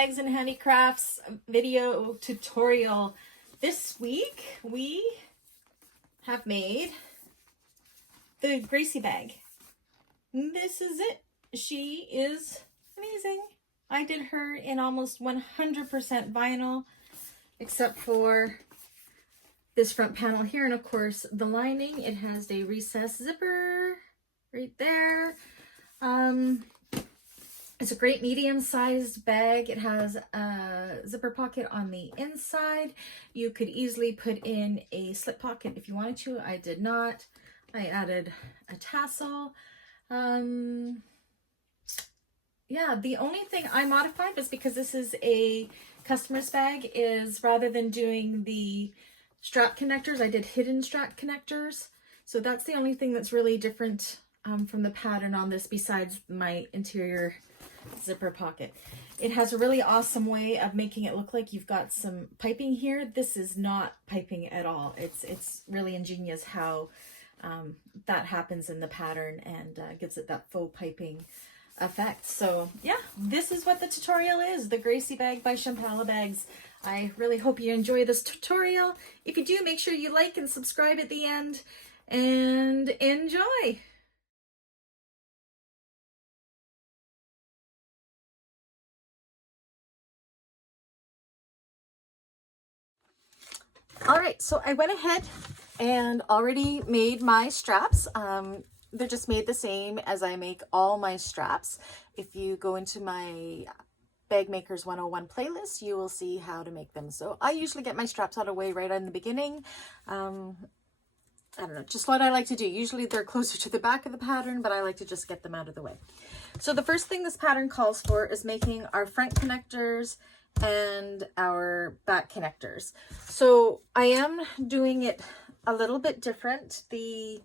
Bags and Handicrafts video tutorial. This week we have made the Gracie bag. This is it. She is amazing. I did her in almost 100% vinyl, except for this front panel here, and of course the lining. It has a recessed zipper right there. It's a great medium-sized bag. It has a zipper pocket on the inside. You could easily put in a slip pocket if you wanted to. I did not. I added a tassel. Yeah, the only thing I modified was because this is a customer's bag, is rather than doing the strap connectors, I did hidden strap connectors. So that's the only thing that's really different from the pattern on this, besides my interior zipper pocket. It has a really awesome way of making it look like you've got some piping here. This is not piping at all. It's really ingenious how that happens in the pattern and gives it that faux piping effect. So yeah, this is what the tutorial is, the Gracie bag by Shamballa bags. I really hope you enjoy this tutorial. If you do, make sure you like and subscribe at the end, and enjoy. All right, so I went ahead and already made my straps. They're just made the same as I make all my straps. If you go into my Bag Makers 101 playlist, you will see how to make them. So I usually get my straps out of the way right in the beginning. I don't know, just what I like to do. Usually they're closer to the back of the pattern, but I like to just get them out of the way. So the first thing this pattern calls for is making our front connectors and our back connectors. So I am doing it a little bit different. The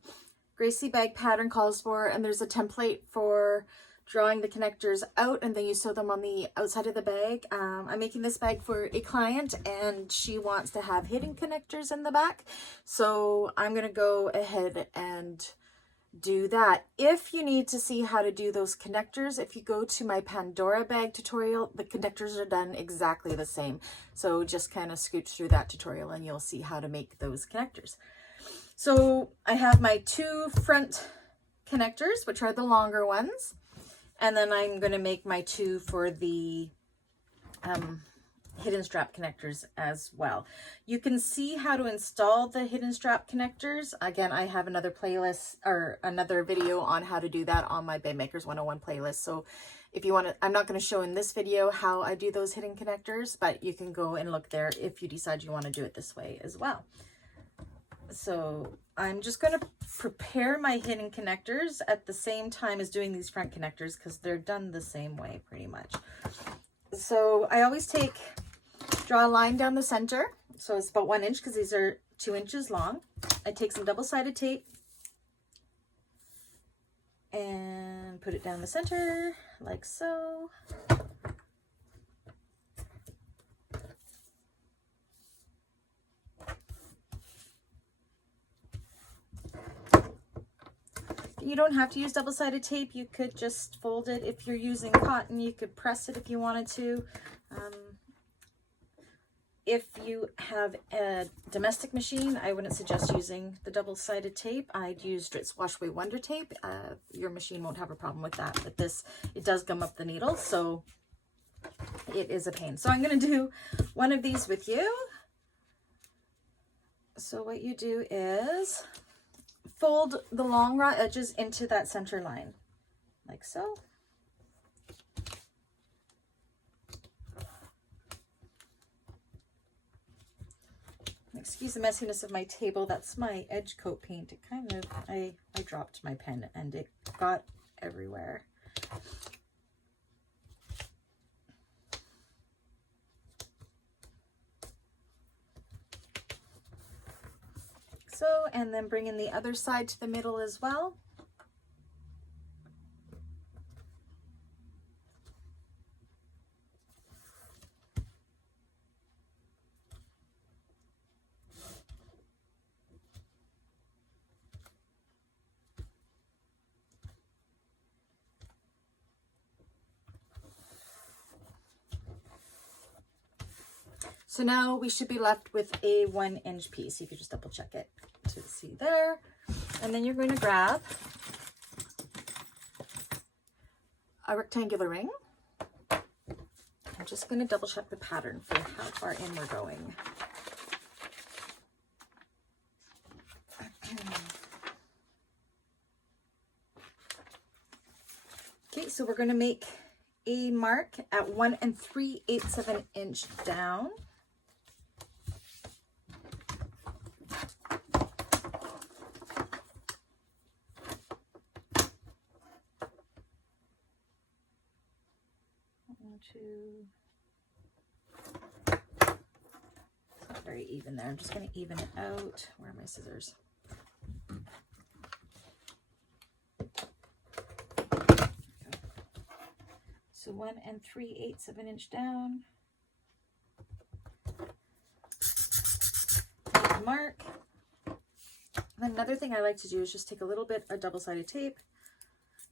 Gracie bag pattern calls for, and there's a template for drawing the connectors out, and then you sew them on the outside of the bag. I'm making this bag for a client, and she wants to have hidden connectors in the back. So I'm going to go ahead and do that. If you need to see how to do those connectors, if you go to my Pandora bag tutorial, the connectors are done exactly the same. So just kind of scooch through that tutorial and you'll see how to make those connectors. So I have my two front connectors, which are the longer ones, and then I'm going to make my two for the hidden strap connectors as well. You can see how to install the hidden strap connectors. Again, I have another playlist or another video on how to do that on my Bag Makers 101 playlist. So if you want to, I'm not going to show in this video how I do those hidden connectors, but you can go and look there if you decide you want to do it this way as well. So I'm just going to prepare my hidden connectors at the same time as doing these front connectors, because they're done the same way pretty much. So I always draw a line down the center. So it's about 1 inch, because these are 2 inches long. I take some double-sided tape and put it down the center like so. You don't have to use double-sided tape. You could just fold it. If you're using cotton, you could press it if you wanted to. If you have a domestic machine, I wouldn't suggest using the double-sided tape. I'd use Dritz Wash Away Wonder Tape. Your machine won't have a problem with that, but this, it does gum up the needle, so it is a pain. So I'm going to do one of these with you. So what you do is fold the long raw edges into that center line, like so. Excuse the messiness of my table. That's my edge coat paint. It kind of, I dropped my pen and it got everywhere. So, and then bring in the other side to the middle as well. So now we should be left with a 1-inch piece. You could just double check it to see there. And then you're going to grab a rectangular ring. I'm just going to double check the pattern for how far in we're going. Okay, so we're going to make a mark at 1 3/8 of an inch down. Two. It's not very even there. I'm just going to even it out. Where are my scissors? Okay. So 1 3/8 of an inch down. Make a mark. And another thing I like to do is just take a little bit of double-sided tape.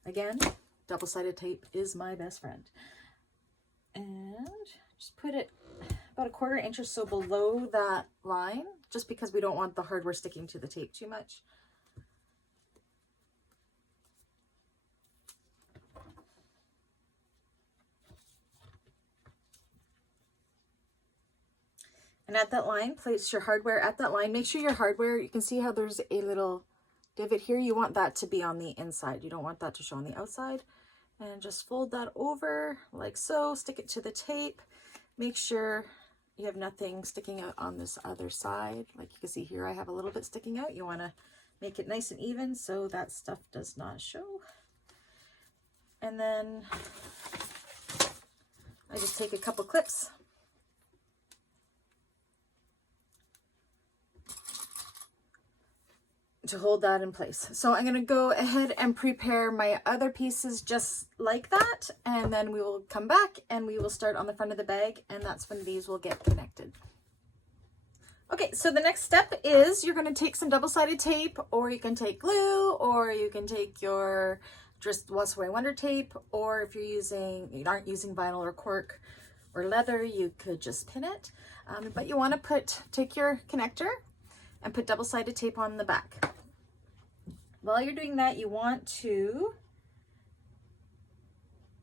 Again, double-sided tape is my best friend. And just put it about 1/4 inch or so below that line, just because we don't want the hardware sticking to the tape too much. And at that line, place your hardware at that line. Make sure your hardware, you can see how there's a little divot here. You want that to be on the inside. You don't want that to show on the outside. And just fold that over like so, stick it to the tape. Make sure you have nothing sticking out on this other side. Like you can see here, I have a little bit sticking out. You want to make it nice and even so that stuff does not show. And then I just take a couple clips. To hold that in place. So I'm going to go ahead and prepare my other pieces just like that, and then we will come back and we will start on the front of the bag, and that's when these will get connected. Okay, so the next step is you're going to take some double-sided tape, or you can take glue, or you can take your just Once Away Wonder tape, or if you aren't using vinyl or cork or leather, you could just pin it. But you want to take your connector and put double-sided tape on the back. While you're doing that, you want to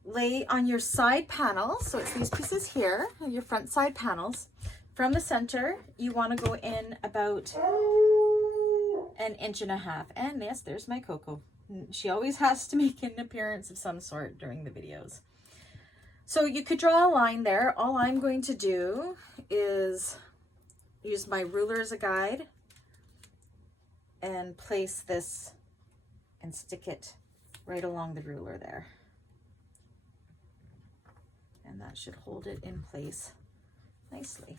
lay on your side panels. So it's these pieces here, your front side panels. From the center, you want to go in about 1.5 inches. And yes, there's my Coco. She always has to make an appearance of some sort during the videos. So you could draw a line there. All I'm going to do is use my ruler as a guide and place this and stick it right along the ruler there. And that should hold it in place nicely.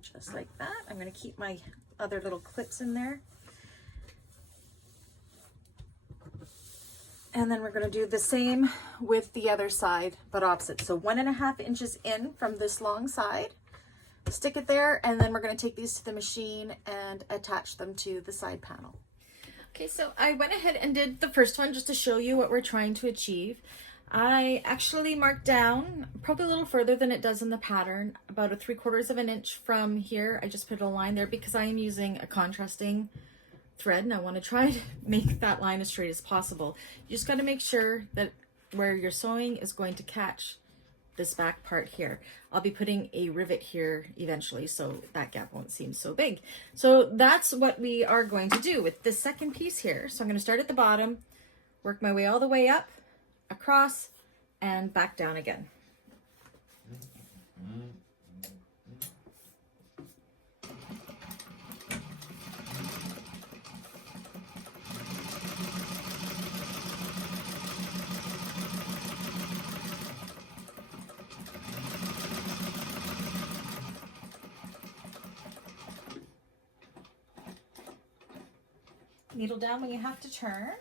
Just like that. I'm going to keep my other little clips in there. And then we're going to do the same with the other side, but opposite. So 1.5 inches in from this long side. Stick it there, and then we're going to take these to the machine and attach them to the side panel. Okay, so I went ahead and did the first one just to show you what we're trying to achieve. I actually marked down probably a little further than it does in the pattern, about 3/4 inch from here. I just put a line there because I am using a contrasting thread and I want to try to make that line as straight as possible. You just got to make sure that where you're sewing is going to catch this back part here. I'll be putting a rivet here eventually so that gap won't seem so big. So that's what we are going to do with this second piece here. So I'm going to start at the bottom, work my way all the way up, across, and back down again. Needle down when you have to turn.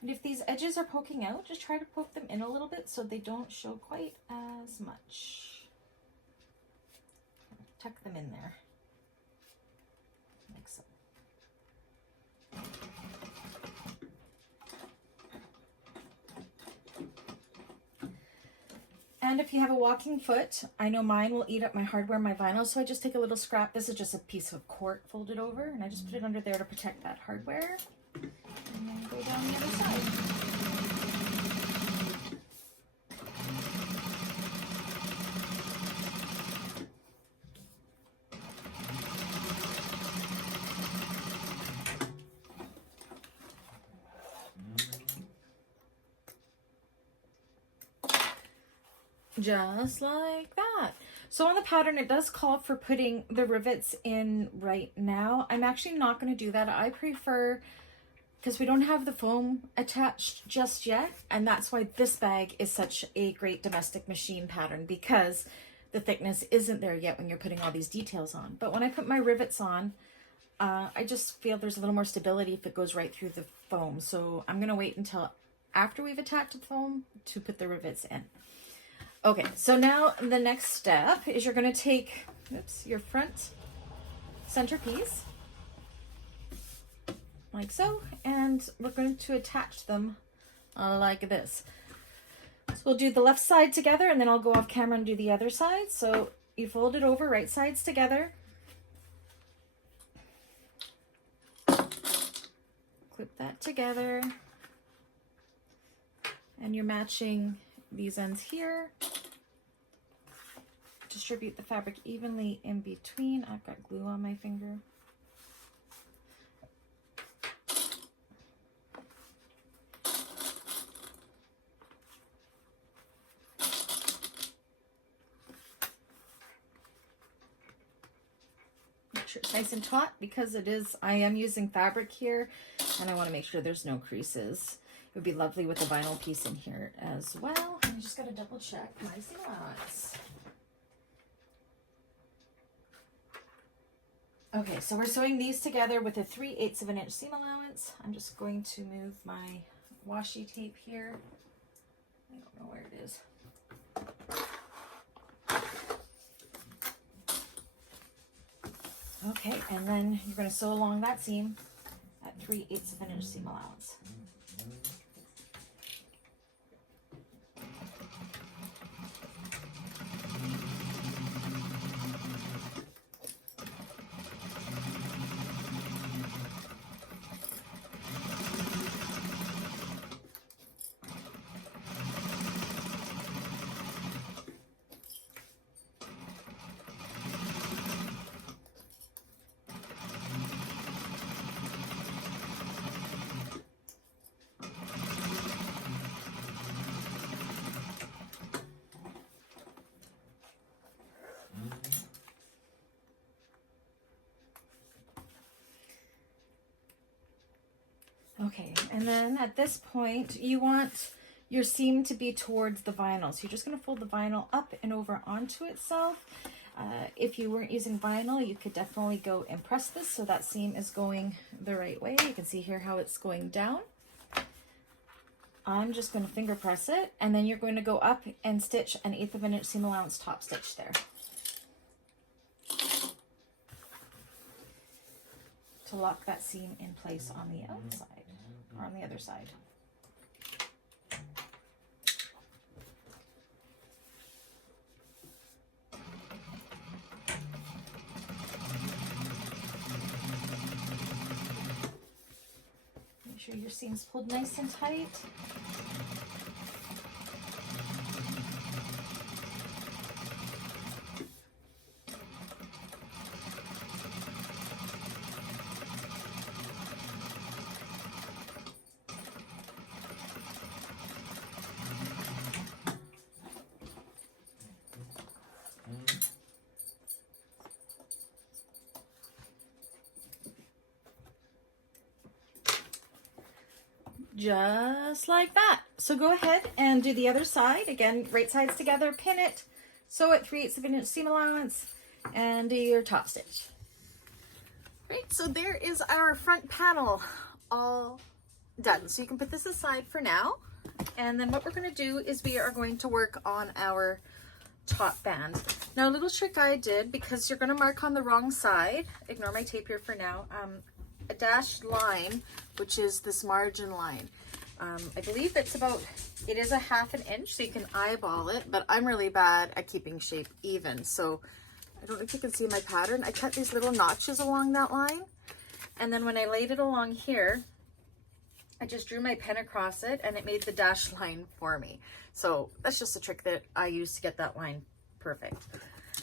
And if these edges are poking out, just try to poke them in a little bit so they don't show quite as much. Tuck them in there, like so. And if you have a walking foot, I know mine will eat up my hardware, my vinyl, so I just take a little scrap. This is just a piece of cork folded over, and I just put it under there to protect that hardware. And then go down the other side. Just like that. So on the pattern, it does call for putting the rivets in right now. I'm actually not going to do that. I prefer, because we don't have the foam attached just yet, and that's why this bag is such a great domestic machine pattern, because the thickness isn't there yet when you're putting all these details on. But when I put my rivets on, I just feel there's a little more stability if it goes right through the foam. So I'm going to wait until after we've attached the foam to put the rivets in. Okay, so now the next step is you're going to take, your front centerpiece, like so, and we're going to attach them like this. So we'll do the left side together, and then I'll go off camera and do the other side. So you fold it over, right sides together. Clip that together. And you're matching these ends here. Distribute the fabric evenly in between. I've got glue on my finger. Make sure it's nice and taut, because I am using fabric here, and I want to make sure there's no creases. It would be lovely with a vinyl piece in here as well. I just got to double check my seam allowance. Okay, so we're sewing these together with a 3/8 of an inch seam allowance. I'm just going to move my washi tape here. I don't know where it is. Okay, and then you're going to sew along that seam at 3/8 of an inch seam allowance. Okay, and then at this point, you want your seam to be towards the vinyl. So you're just going to fold the vinyl up and over onto itself. If you weren't using vinyl, you could definitely go and press this so that seam is going the right way. You can see here how it's going down. I'm just going to finger press it, and then you're going to go up and stitch an 1/8 of an inch seam allowance top stitch there. To lock that seam in place on the outside, or on the other side. Make sure your seam's pulled nice and tight. Just like that. So go ahead and do the other side. Again, right sides together, pin it, sew it 3/8 of an inch seam allowance, and do your top stitch. Great, so there is our front panel all done. So you can put this aside for now. And then what we're going to do is we are going to work on our top band. Now, a little trick I did, because you're going to mark on the wrong side, ignore my tape here for now, a dashed line, which is this margin line. I believe it is a 1/2 inch, so you can eyeball it, but I'm really bad at keeping shape even. So I don't know if you can see my pattern. I cut these little notches along that line. And then when I laid it along here, I just drew my pen across it and it made the dashed line for me. So that's just a trick that I use to get that line perfect.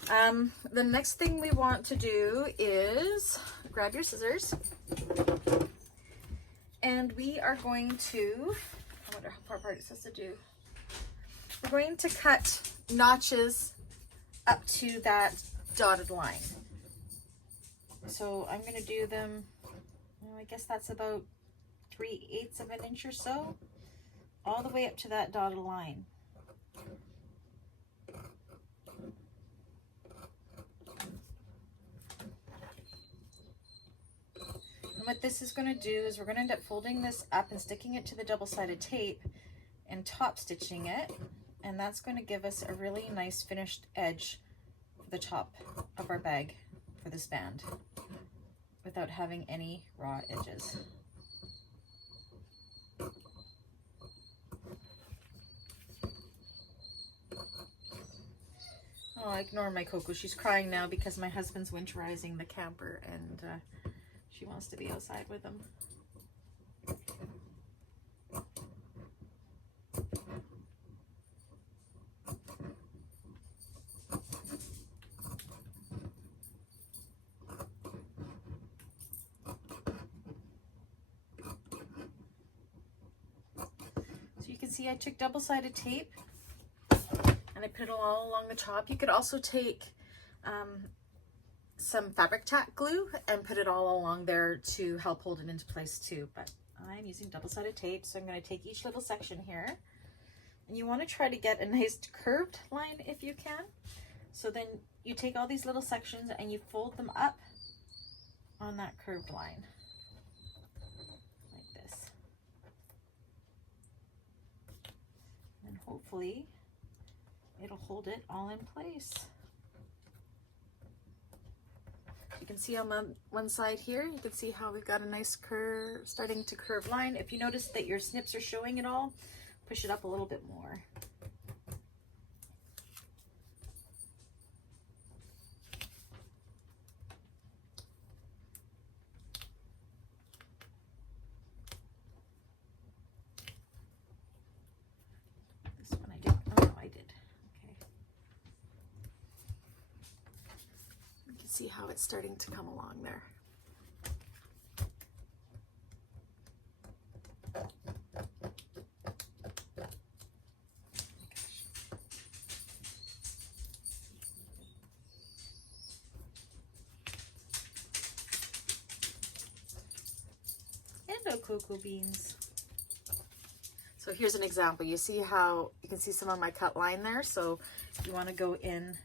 The next thing we want to do is grab your scissors. And we are going to, I wonder how far apart it says to do. We're going to cut notches up to that dotted line. So I'm going to do them, I guess that's about 3/8 of an inch or so, all the way up to that dotted line. And what this is going to do is we're going to end up folding this up and sticking it to the double-sided tape and top stitching it, and that's going to give us a really nice finished edge for the top of our bag for this band without having any raw edges. Oh, ignore my Coco. She's crying now because my husband's winterizing the camper and she wants to be outside with him. So you can see I took double-sided tape and I put it all along the top. You could also take some fabric tack glue and put it all along there to help hold it into place too. But I'm using double-sided tape, so I'm going to take each little section here. And you want to try to get a nice curved line if you can. So then you take all these little sections and you fold them up on that curved line, like this. And hopefully it'll hold it all in place. You can see on one side here, you can see how we've got a nice curve, starting to curve line. If you notice that your snips are showing at all, push it up a little bit more. This one I didn't, oh no, I did. Okay. You can see how it's starting to come along there. Hello, cocoa beans. So here's an example. You see how you can see some of my cut line there. So you want to go in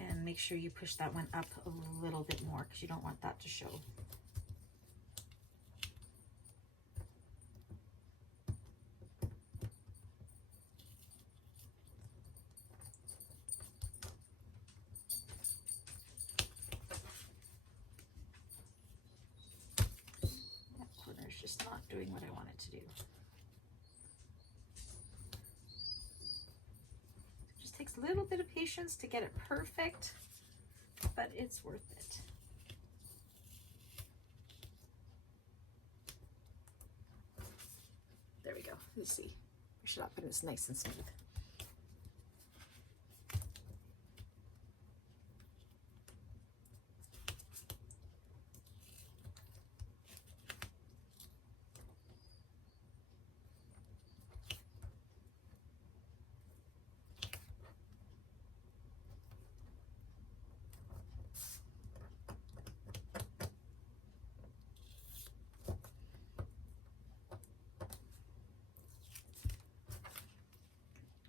and make sure you push that one up a little bit more because you don't want that to show. That corner is just not doing what I want it to do. It just takes a little bit of patience to get it perfect, but it's worth it. There we go. You see, push it up and it's nice and smooth.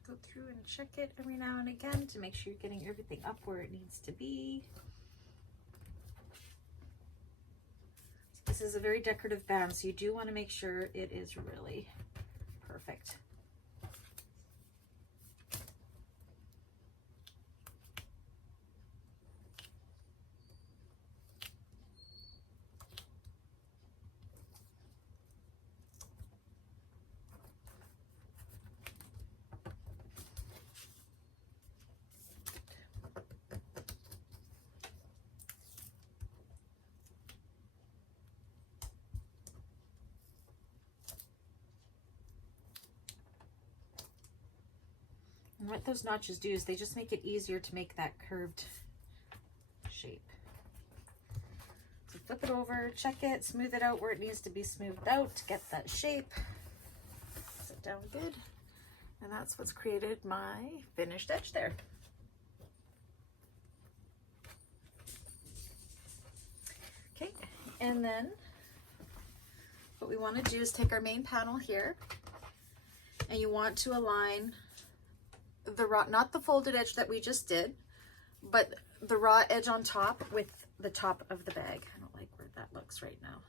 Go through and check it every now and again to make sure you're getting everything up where it needs to be. This is a very decorative band, so you do want to make sure it is really perfect. And what those notches do is they just make it easier to make that curved shape. So flip it over, check it, smooth it out where it needs to be smoothed out to get that shape. Sit down good. And that's what's created my finished edge there. Okay, and then what we want to do is take our main panel here, and you want to align the raw, not the folded edge that we just did, but the raw edge on top with the top of the bag. I don't like where that looks right now.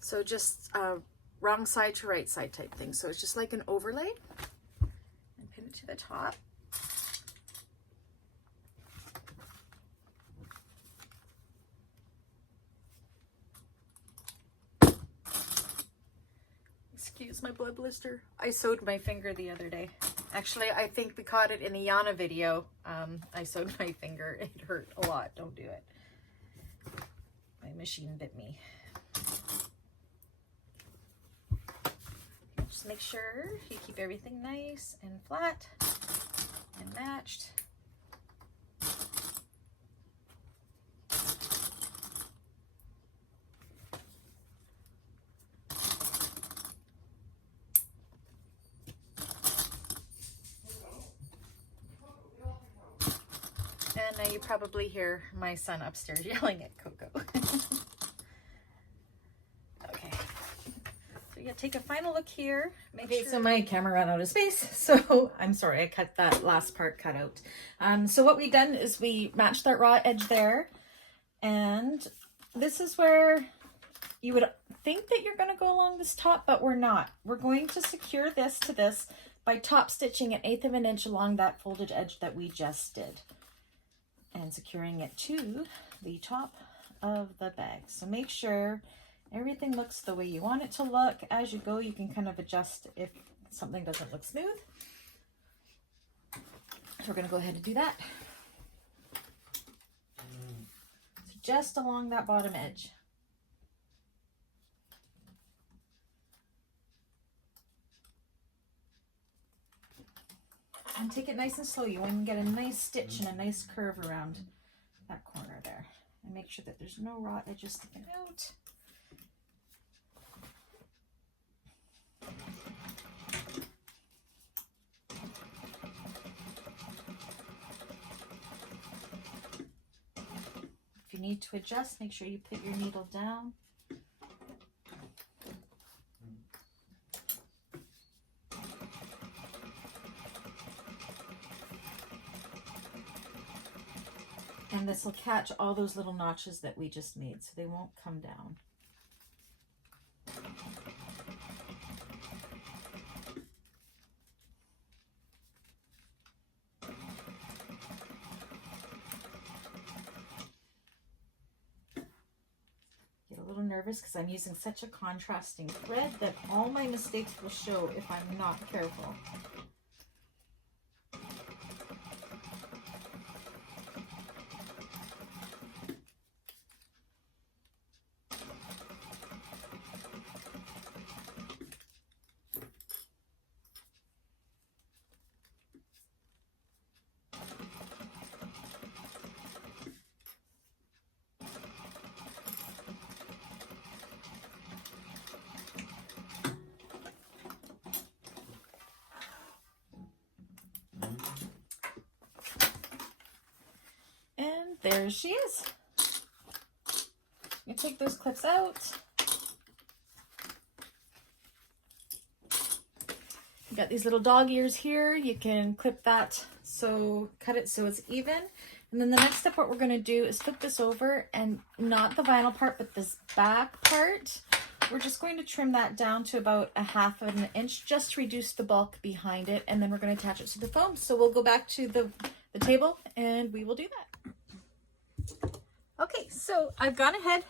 So just wrong side to right side type thing. So it's just like an overlay, and pin it to the top. Excuse my blood blister. I sewed my finger the other day. Actually, I think we caught it in the Yana video. I sewed my finger. It hurt a lot. Don't do it. My machine bit me. Just make sure you keep everything nice and flat and matched. And now you probably hear my son upstairs yelling at Coco. Okay. So you take a final look here. Make sure. So my camera ran out of space. So I'm sorry, I cut that last part cut out. So what we've done is we matched that raw edge there. And this is where you would think that you're going to go along this top, but we're not. We're going to secure this to this by top stitching 1/8 of an inch along that folded edge that we just did, and securing it to the top of the bag. So make sure everything looks the way you want it to look. As you go, you can kind of adjust if something doesn't look smooth. So we're going to go ahead and do that. So just along that bottom edge. And take it nice and slow. You want to get a nice stitch and a nice curve around that corner there. And make sure that there's no raw edges sticking out. If you need to adjust, make sure you put your needle down. And this will catch all those little notches that we just made, so they won't come down. Get a little nervous because I'm using such a contrasting thread that all my mistakes will show if I'm not careful. And there she is. You take those clips out. You got these little dog ears here. You can clip that, so cut it so it's even. And then the next step, what we're going to do is flip this over, and not the vinyl part, but this back part. We're just going to trim that down to about 1/2 of an inch, just to reduce the bulk behind it. And then we're going to attach it to the foam. So we'll go back to the table and we will do that. Okay, so I've gone ahead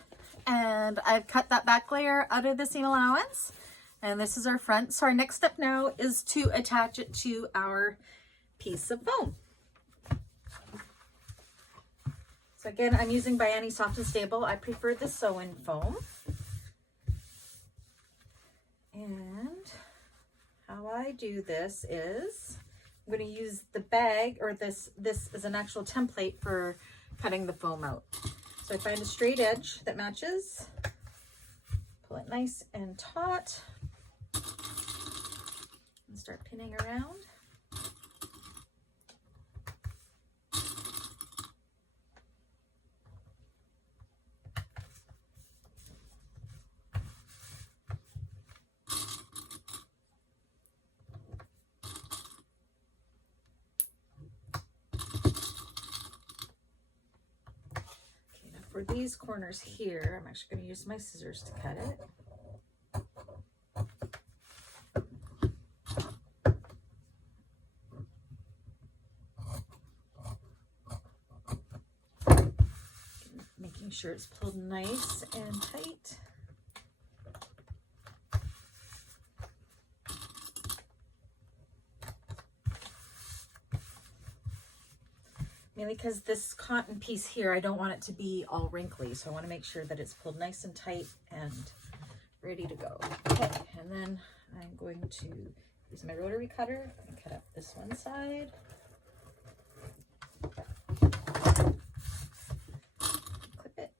and I've cut that back layer out of the seam allowance, and this is our front. So our next step now is to attach it to our piece of foam. So again, I'm using Bayani Soft and Stable. I prefer the sew-in foam. And I do this is I'm going to use the bag, or this is an actual template for cutting the foam out. So I find a straight edge that matches, pull it nice and taut, and start pinning around. For these corners here, I'm actually going to use my scissors to cut it. Making sure it's pulled nice and tight. Mainly because this cotton piece here, I don't want it to be all wrinkly, so I want to make sure that it's pulled nice and tight and ready to go. Okay, and then I'm going to use my rotary cutter and cut up this one side. Clip it.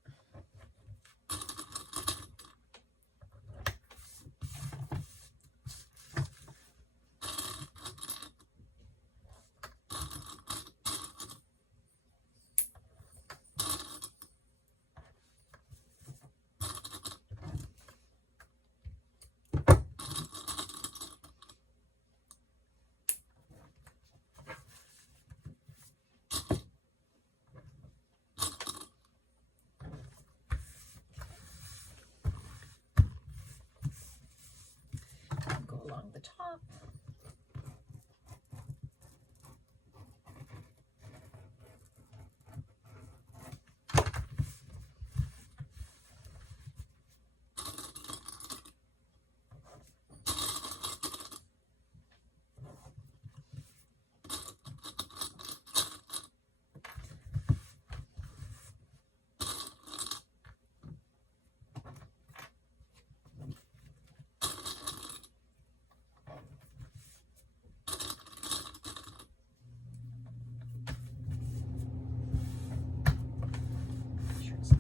Along the top.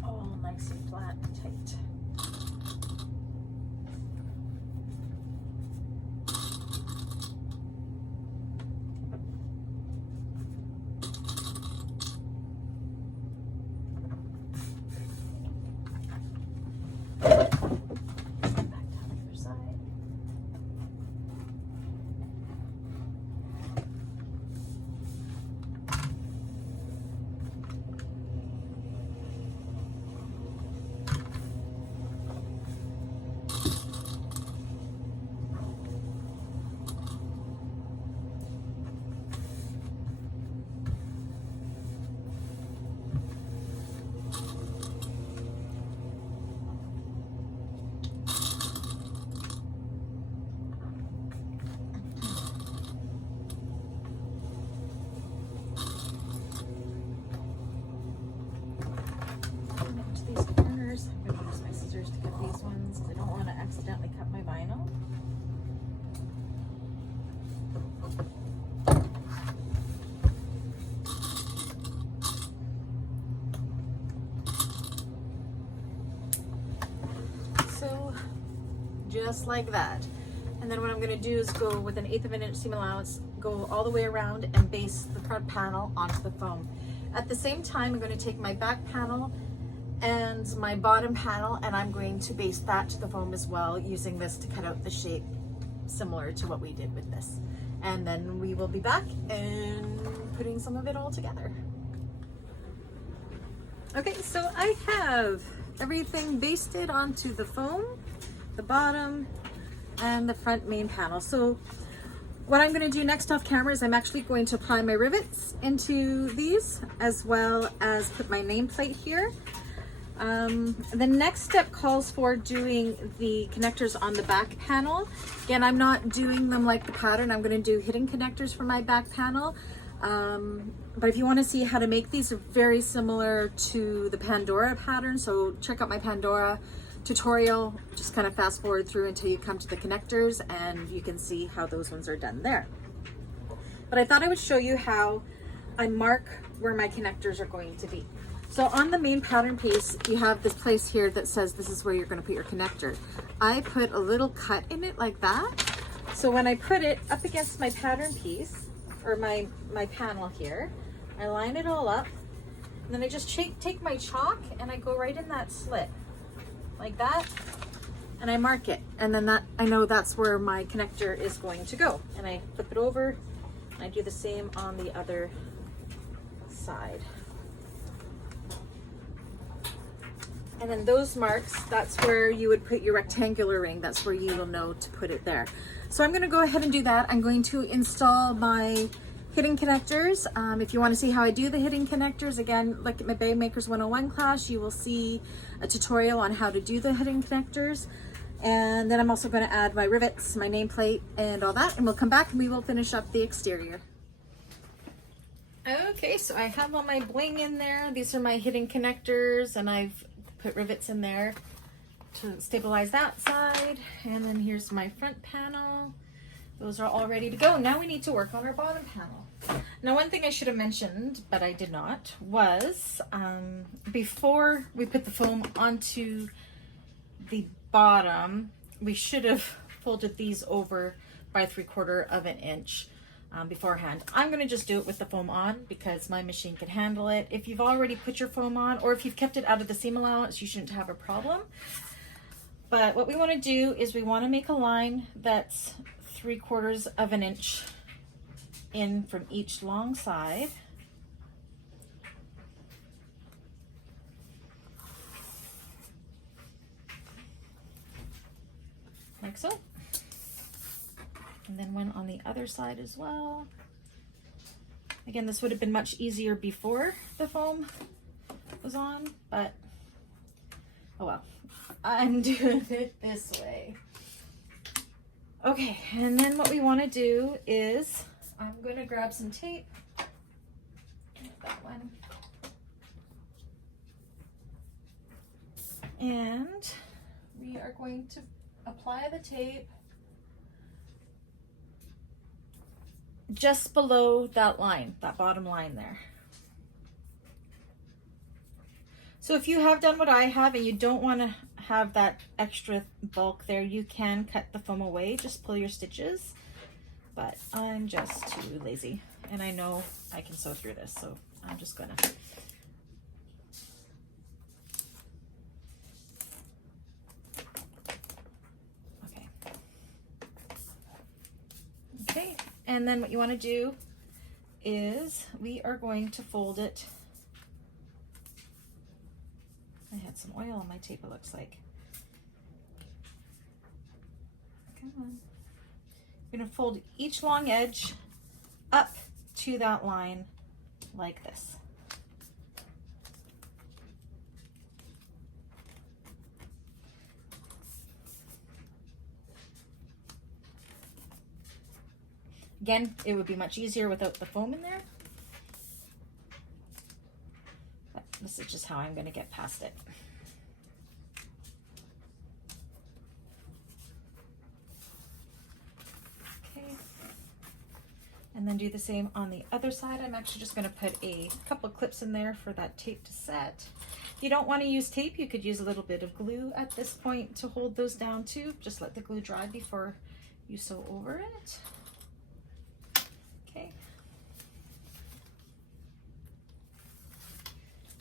All nice and flat and tight. Back down the other side. I'm going to use my scissors to cut these ones because I don't want to accidentally cut my vinyl. So just like that. And then what I'm going to do is go with an 1/8 of an inch seam allowance, go all the way around and base the front panel onto the foam. At the same time, I'm going to take my back panel and my bottom panel, and I'm going to base that to the foam as well, using this to cut out the shape similar to what we did with this. And then we will be back and putting some of it all together. Okay, so I have everything basted onto the foam, the bottom, and the front main panel. So what I'm going to do next off camera is I'm actually going to apply my rivets into these, as well as put my nameplate here. The next step calls for doing the connectors on the back panel. Again, I'm not doing them like the pattern. I'm going to do hidden connectors for my back panel. But if you want to see how to make these, are very similar to the Pandora pattern. So check out my Pandora tutorial, just kind of fast forward through until you come to the connectors and you can see how those ones are done there. But I thought I would show you how I mark where my connectors are going to be. So on the main pattern piece, you have this place here that says this is where you're going to put your connector. I put a little cut in it like that. So when I put it up against my pattern piece, or my panel here, I line it all up, and then I just take my chalk and I go right in that slit, like that, and I mark it. And then that, I know that's where my connector is going to go. And I flip it over, and I do the same on the other side. And then those marks, that's where you would put your rectangular ring. That's where you will know to put it there. So I'm gonna go ahead and do that. I'm going to install my hidden connectors. If you wanna see how I do the hidden connectors, again, look at my Bag Makers 101 class. You will see a tutorial on how to do the hidden connectors. And then I'm also gonna add my rivets, my nameplate, and all that. And we'll come back and we will finish up the exterior. Okay, so I have all my bling in there. These are my hidden connectors, and I've put rivets in there to stabilize that side. And then here's my front panel. Those are all ready to go. Now we need to work on our bottom panel. Now, one thing I should have mentioned, but I did not, was before we put the foam onto the bottom, we should have folded these over by 3/4 of an inch beforehand. I'm going to just do it with the foam on because my machine can handle it. If you've already put your foam on, or if you've kept it out of the seam allowance, you shouldn't have a problem. But what we want to do is we want to make a line that's 3/4 of an inch in from each long side. Like so. And then one on the other side as well. Again, this would have been much easier before the foam was on, but oh well. I'm doing it this way. Okay, and then what we want to do is I'm going to grab some tape. That one. And we are going to apply the tape just below that line, that bottom line there. So if you have done what I have and you don't want to have that extra bulk there, you can cut the foam away, just pull your stitches. But I'm just too lazy, and I know I can sew through this, so I'm just gonna. Okay, and then what you want to do is we are going to fold it. I had some oil on my tape, it looks like. Come on. You're going to fold each long edge up to that line like this. Again, it would be much easier without the foam in there. But this is just how I'm going to get past it. Okay. And then do the same on the other side. I'm actually just going to put a couple clips in there for that tape to set. If you don't want to use tape, you could use a little bit of glue at this point to hold those down too. Just let the glue dry before you sew over it. Okay.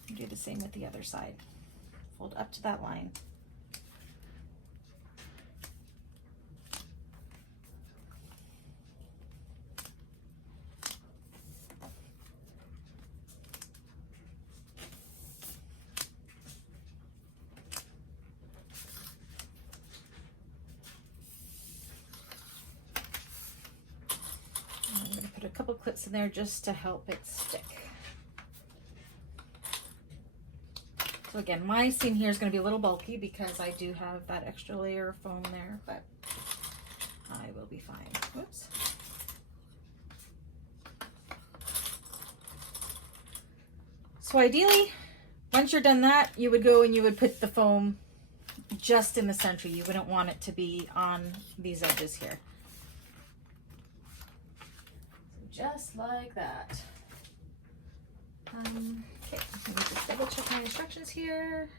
And do the same with the other side. Fold up to that line. Put a couple clips in there just to help it stick. So again, my seam here is going to be a little bulky because I do have that extra layer of foam there, but I will be fine. Whoops. So ideally, once you're done that, you would go and you would put the foam just in the center. You wouldn't want it to be on these edges here. So just like that. Okay, let me just double check my instructions here.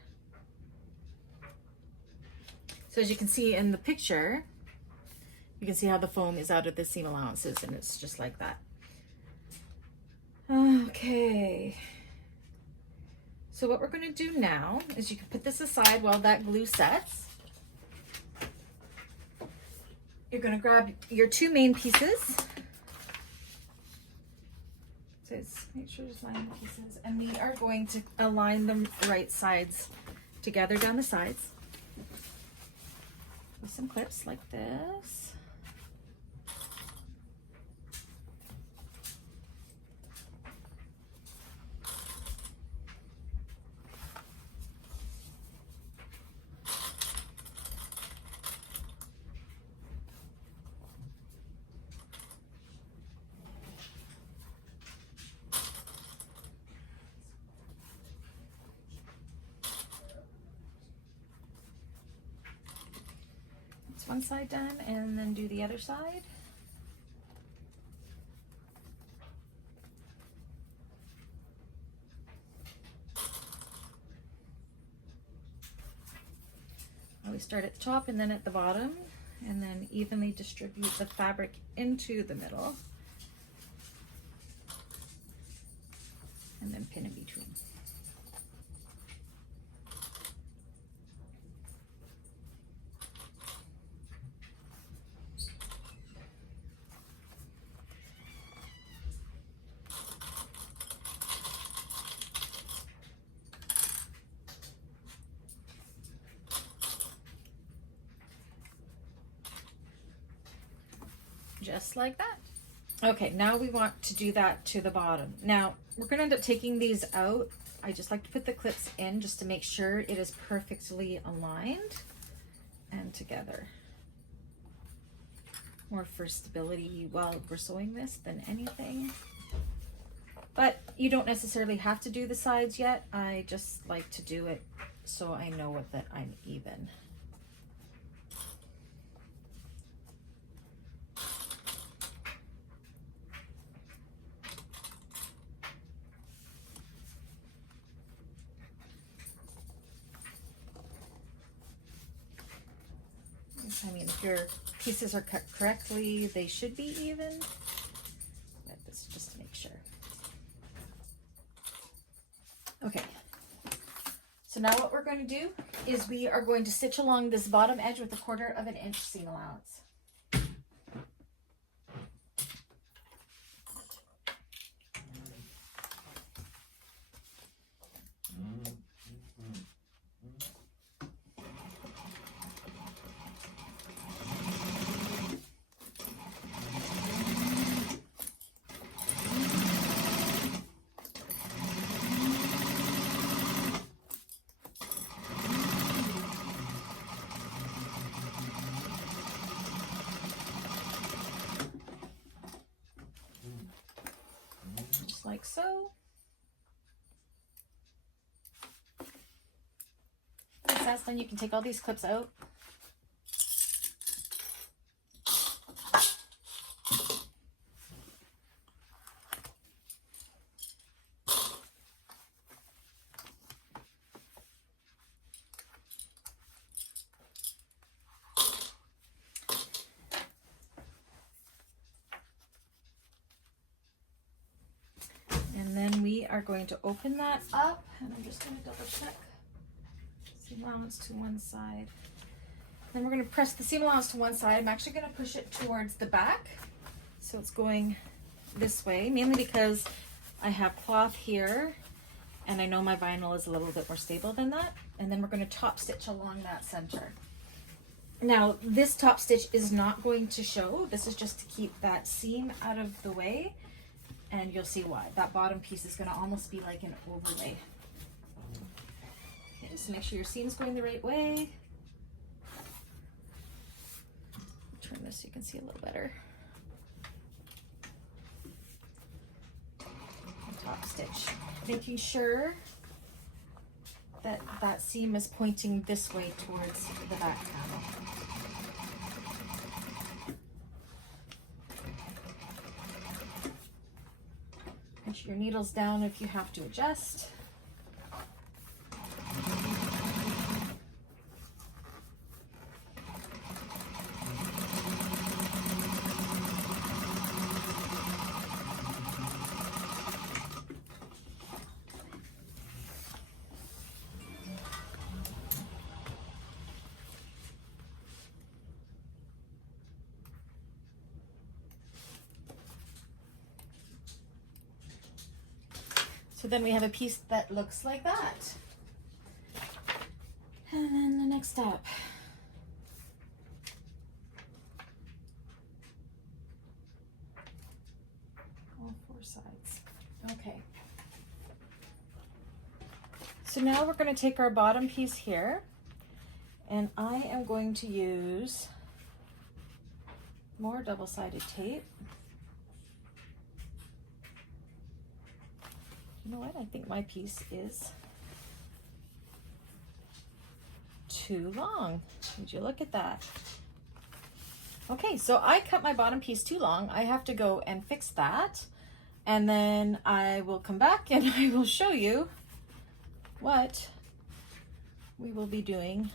So as you can see in the picture, you can see how the foam is out of the seam allowances, and it's just like that. Okay. So what we're going to do now is you can put this aside while that glue sets. You're going to grab your two main pieces. So make sure there's line pieces, and we are going to align them right sides together down the sides with some clips like this. One side done, and then do the other side. Always start at the top and then at the bottom, and then evenly distribute the fabric into the middle, and then pin in between. Just like that. Okay, now we want to do that to the bottom. Now, we're going to end up taking these out. I just like to put the clips in just to make sure it is perfectly aligned and together. More for stability while we're sewing this than anything. But you don't necessarily have to do the sides yet. I just like to do it so I know that I'm even. I mean, if your pieces are cut correctly, they should be even. But this is just to make sure. Okay. So now what we're going to do is we are going to stitch along this bottom edge with 1/4 inch seam allowance. Like so. Once that's done, you can take all these clips out. And then we are going to open that up, and I'm just going to double check seam allowance to one side. Then we're going to press the seam allowance to one side. I'm actually going to push it towards the back, so it's going this way, mainly because I have cloth here, and I know my vinyl is a little bit more stable than that. And then we're going to top stitch along that center. Now, this top stitch is not going to show. This is just to keep that seam out of the way. And you'll see why. That bottom piece is going to almost be like an overlay. Okay, just make sure your seam's going the right way. Turn this so you can see a little better. And top stitch. Making sure that that seam is pointing this way towards the back panel. Put your needles down if you have to adjust. So then we have a piece that looks like that. And then the next step. All four sides. Okay. So now we're going to take our bottom piece here, and I am going to use more double-sided tape. You know what? I think my piece is too long. Would you look at that? Okay, so I cut my bottom piece too long. I have to go and fix that. And then I will come back and I will show you what we will be doing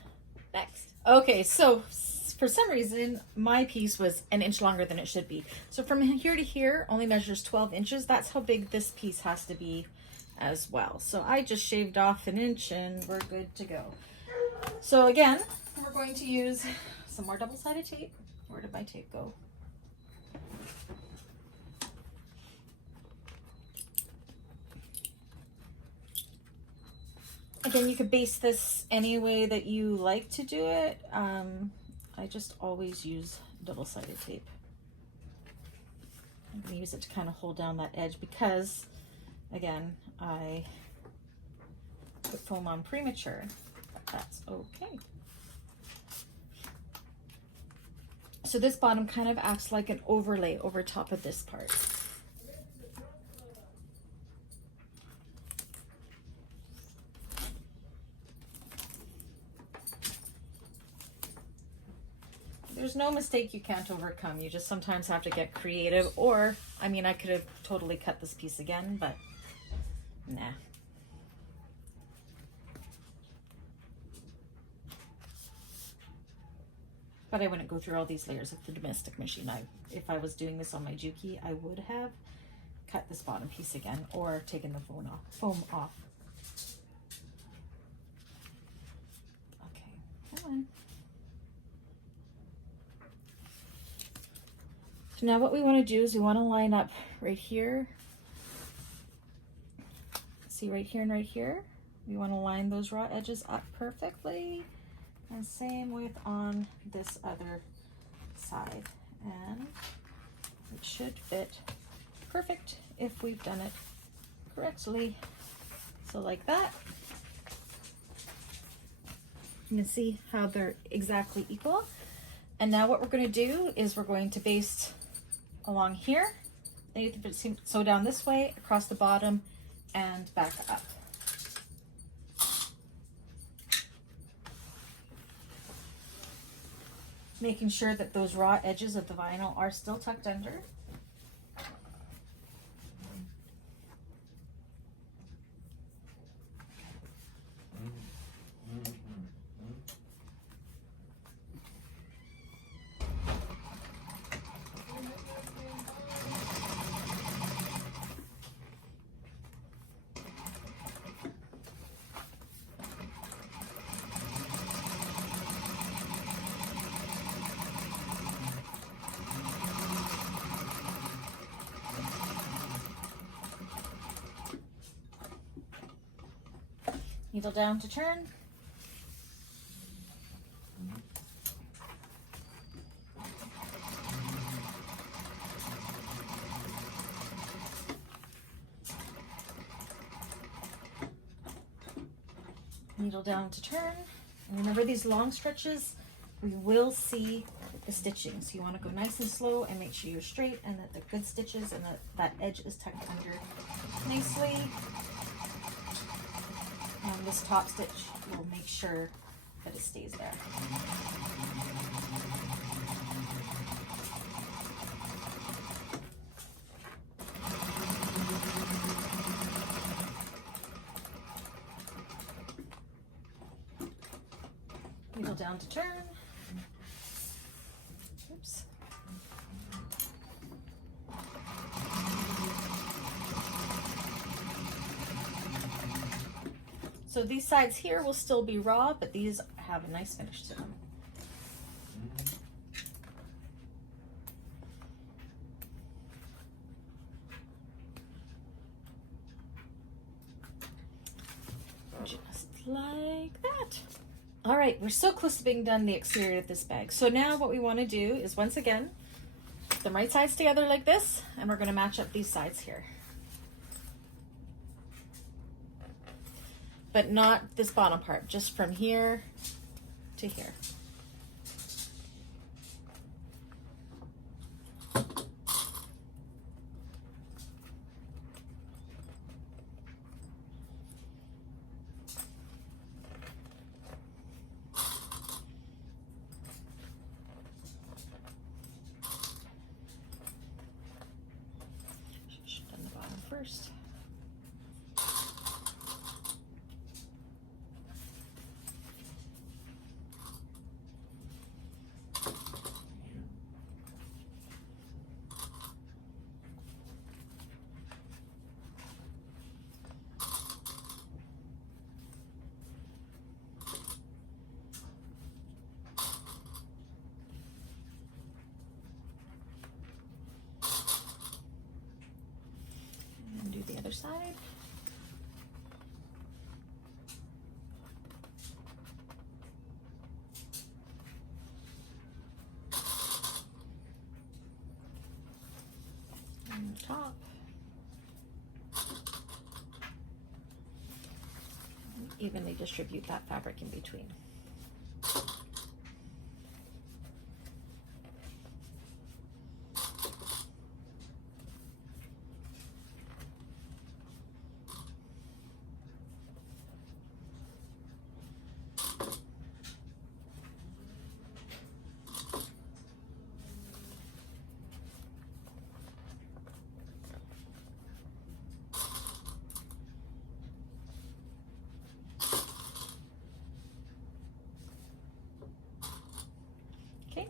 next. Okay, so for some reason, my piece was an inch longer than it should be. So from here to here only measures 12 inches. That's how big this piece has to be as well. So I just shaved off an inch and we're good to go. So again, we're going to use some more double-sided tape. Where did my tape go? Again, you could base this any way that you like to do it. I just always use double-sided tape. I'm going to use it to kind of hold down that edge because, again, I put foam on premature, but that's okay. So this bottom kind of acts like an overlay over top of this part. There's no mistake you can't overcome. You just sometimes have to get creative, or, I mean, I could have totally cut this piece again, but nah. But I wouldn't go through all these layers of the domestic machine. If I was doing this on my Juki, I would have cut this bottom piece again or taken the foam off. Okay, come on. So now what we want to do is we want to line up right here. See, right here and right here. We want to line those raw edges up perfectly. And same with on this other side. And it should fit perfect if we've done it correctly. So like that. You can see how they're exactly equal. And now what we're going to do is we're going to baste along here. And you can sew down this way, across the bottom, and back up. Making sure that those raw edges of the vinyl are still tucked under. Needle down to turn. Needle down to turn. And remember these long stretches, we will see the stitching. So you want to go nice and slow and make sure you're straight and that they're good stitches and that edge is tucked under nicely. And this top stitch will make sure that it stays there. Needle down to turn. Oops. So these sides here will still be raw, but these have a nice finish to them. Just like that. All right, we're so close to being done the exterior of this bag. So now what we want to do is, once again, put the right sides together like this, and we're going to match up these sides here. But not this bottom part, just from here to here. Should have done the bottom first. The other side. And the top. And evenly distribute that fabric in between.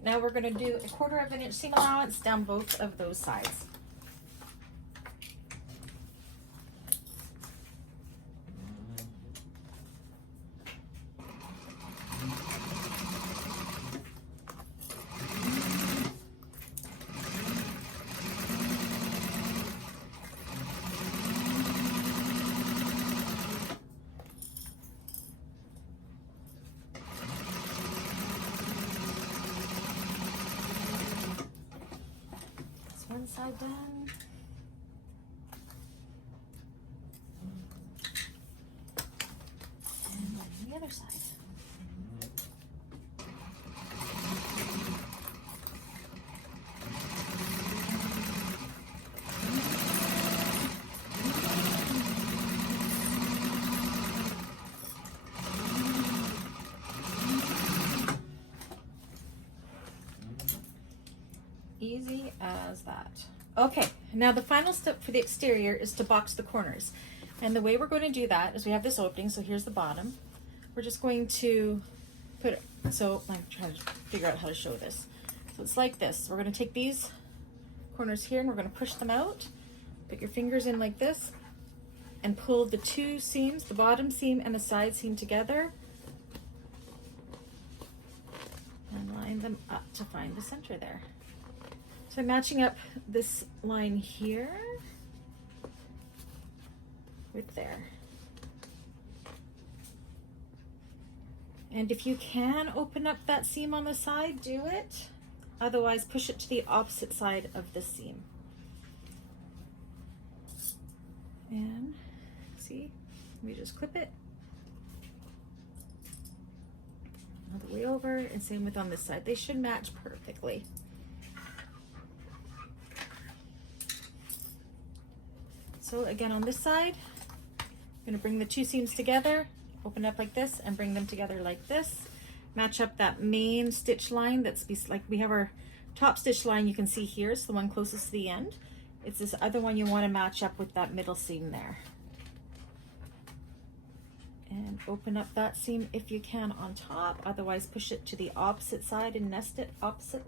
Now we're going to do 1/4 of an inch seam allowance down both of those sides. One side done. And then the other side. Easy as that. Okay, now the final step for the exterior is to box the corners. And the way we're going to do that is we have this opening, so here's the bottom. We're just going to put it, so I'm trying to figure out how to show this. So it's like this. We're going to take these corners here and we're going to push them out. Put your fingers in like this and pull the two seams, the bottom seam and the side seam together. And line them up to find the center there. So I'm matching up this line here with there. And if you can open up that seam on the side, do it. Otherwise, push it to the opposite side of the seam. And see, we just clip it all the way over, and same with on this side. They should match perfectly. So again, on this side, I'm going to bring the two seams together open up like this and bring them together like this. Match up that main stitch line that's like we have our top stitch line you can see here. It's the one closest to the end. It's this other one you want to match up with that middle seam there. And open up that seam if you can on top, otherwise push it to the opposite side and nest it opposite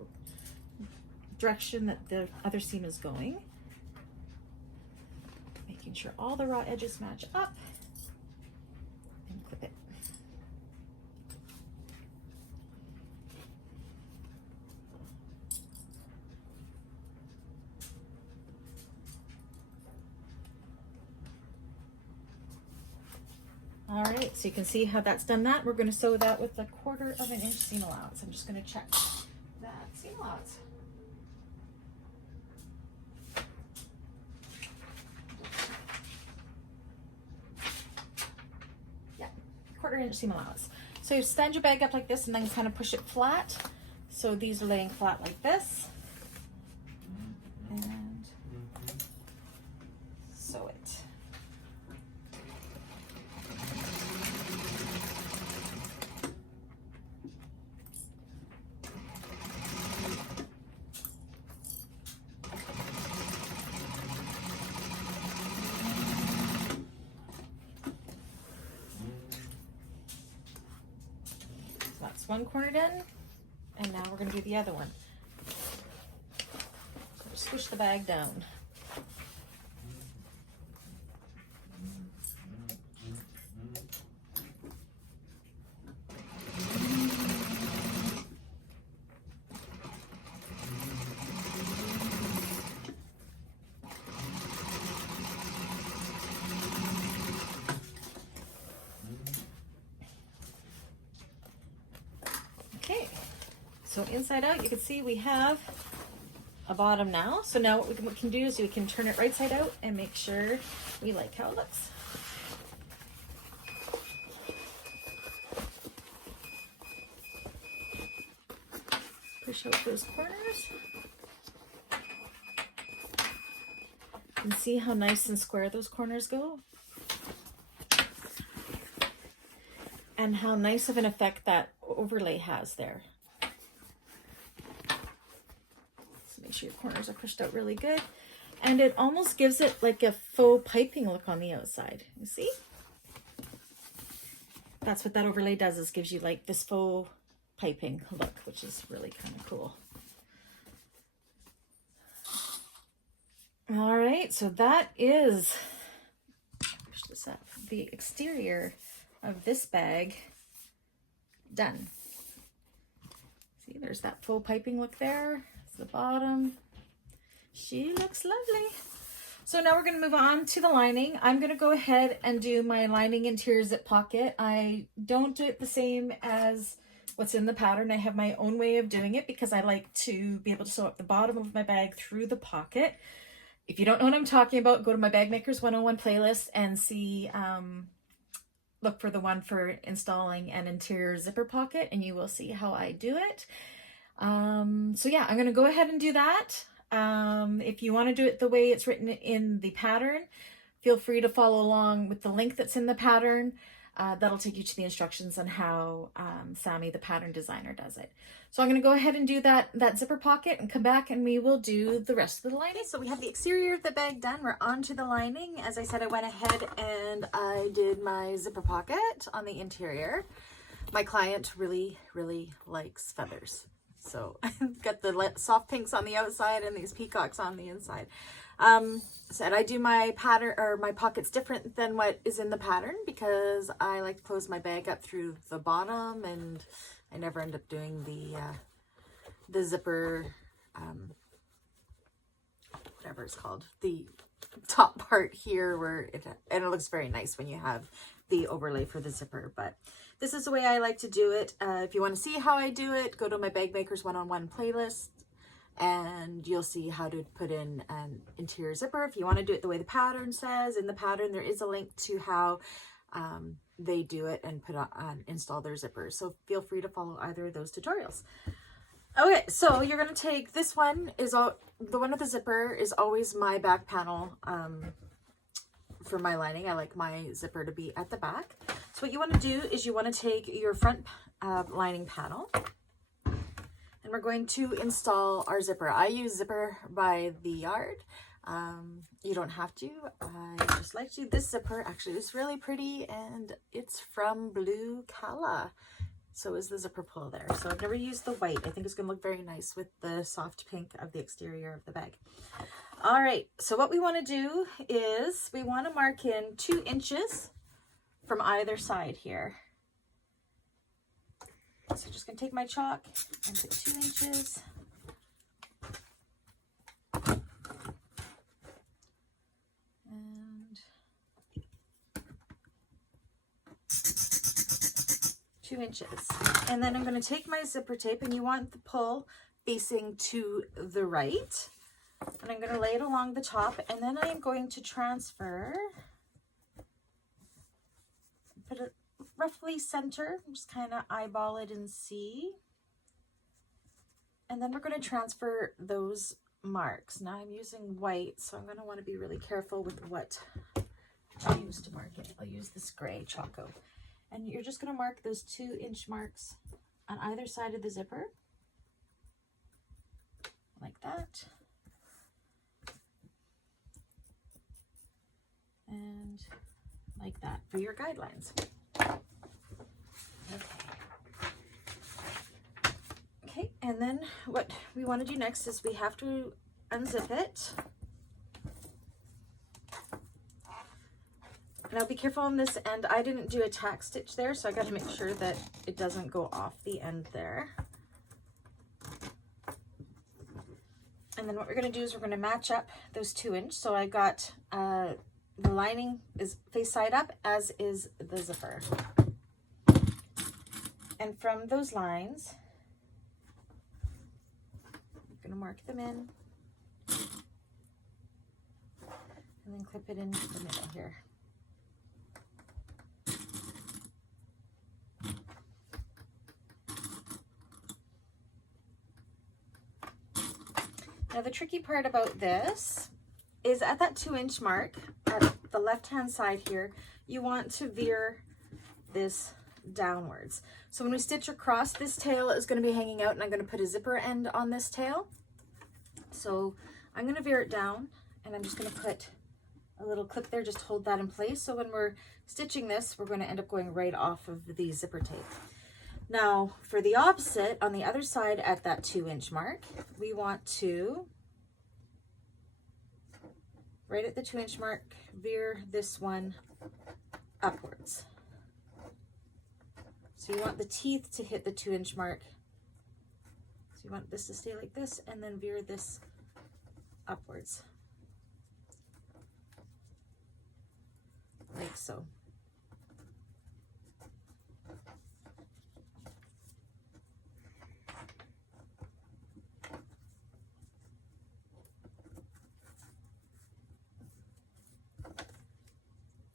direction that the other seam is going. Making sure all the raw edges match up and clip it. All right, so you can see how that's done that. We're going to sew that with a 1/4 of an inch seam allowance. I'm just going to check that seam allowance. Yeah, 1/4 inch seam allowance. So you stand your bag up like this and then kind of push it flat. So these are laying flat like this. And sew it. That's one corner done, and now we're going to do the other one. So squish the bag down. Okay, so inside out, you can see we have a bottom now. So now what we can do is we can turn it right side out and make sure we like how it looks. Push out those corners. You can see how nice and square those corners go. And how nice of an effect that overlay has there. So make sure your corners are pushed out really good. And it almost gives it like a faux piping look on the outside. You see? That's what that overlay does, is gives you like this faux piping look, which is really kind of cool. All right, so that is, push this up, the exterior of this bag done. See, there's that faux piping look there. It's the bottom. She looks lovely. So now we're going to move on to the lining. I'm going to go ahead and do my lining interior zip pocket. I don't do it the same as what's in the pattern. I have my own way of doing it because I like to be able to sew up the bottom of my bag through the pocket. If you don't know what I'm talking about, go to my Bag Makers 101 playlist and see, look for the one for installing an interior zipper pocket, and you will see how I do it. So yeah, I'm going to go ahead and do that. If you want to do it the way it's written in the pattern, feel free to follow along with the link that's in the pattern. That'll take you to the instructions on how Sammy, the pattern designer, does it. So I'm going to go ahead and do that zipper pocket and come back and we will do the rest of the lining. So we have the exterior of the bag done. We're on to the lining. As I said, I went ahead and I did my zipper pocket on the interior. My client really, really likes feathers. So I've got the soft pinks on the outside and these peacocks on the inside. Said I do my pattern or my pockets different than what is in the pattern because I like to close my bag up through the bottom, and I never end up doing the zipper, whatever it's called, the top part here where it looks very nice when you have the overlay for the zipper. But this is the way I like to do it. If you want to see how I do it, go to my Bag Makers 101 playlist and you'll see how to put in an interior zipper. If you want to do it the way the pattern says, in the pattern there is a link to how they do it and put on install their zippers. So feel free to follow either of those tutorials. Okay, so you're going to take this one, the one with the zipper is always my back panel for my lining. I like my zipper to be at the back. So what you want to do is you want to take your front lining panel, and we're going to install our zipper. I use Zipper by the Yard. You don't have to. I just like to. This zipper actually is really pretty, and it's from Blue Cala. So is the zipper pull there. So I've never used the white. I think it's going to look very nice with the soft pink of the exterior of the bag. All right, so what we want to do is we want to mark in 2 inches from either side here. So I'm just going to take my chalk and put 2 inches. And 2 inches. And then I'm going to take my zipper tape, and you want the pull facing to the right. And I'm going to lay it along the top, and then I'm going to transfer, put it roughly center, just kind of eyeball it and see. And then we're going to transfer those marks. Now I'm using white, so I'm going to want to be really careful with what to use to mark it. I'll use this gray Choco. And you're just going to mark those 2-inch marks on either side of the zipper, like that. And like that for your guidelines. Okay, and then what we want to do next is we have to unzip it. Now be careful on this end. I didn't do a tack stitch there, so I got to make sure that it doesn't go off the end there. And then what we're going to do is we're going to match up those 2-inch. So I got the lining is face side up, as is the zipper. And from those lines, I'm going to mark them in and then clip it in the middle here. Now the tricky part about this is at that 2-inch mark, at the left-hand side here, you want to veer this downwards. So when we stitch across, this tail is going to be hanging out, and I'm going to put a zipper end on this tail. So I'm going to veer it down, and I'm just going to put a little clip there, just hold that in place. So when we're stitching this, we're going to end up going right off of the zipper tape. Now for the opposite, on the other side at that 2-inch mark, we want to, right at the 2-inch mark, veer this one upwards. So you want the teeth to hit the 2-inch mark. So you want this to stay like this, and then veer this upwards. Like so.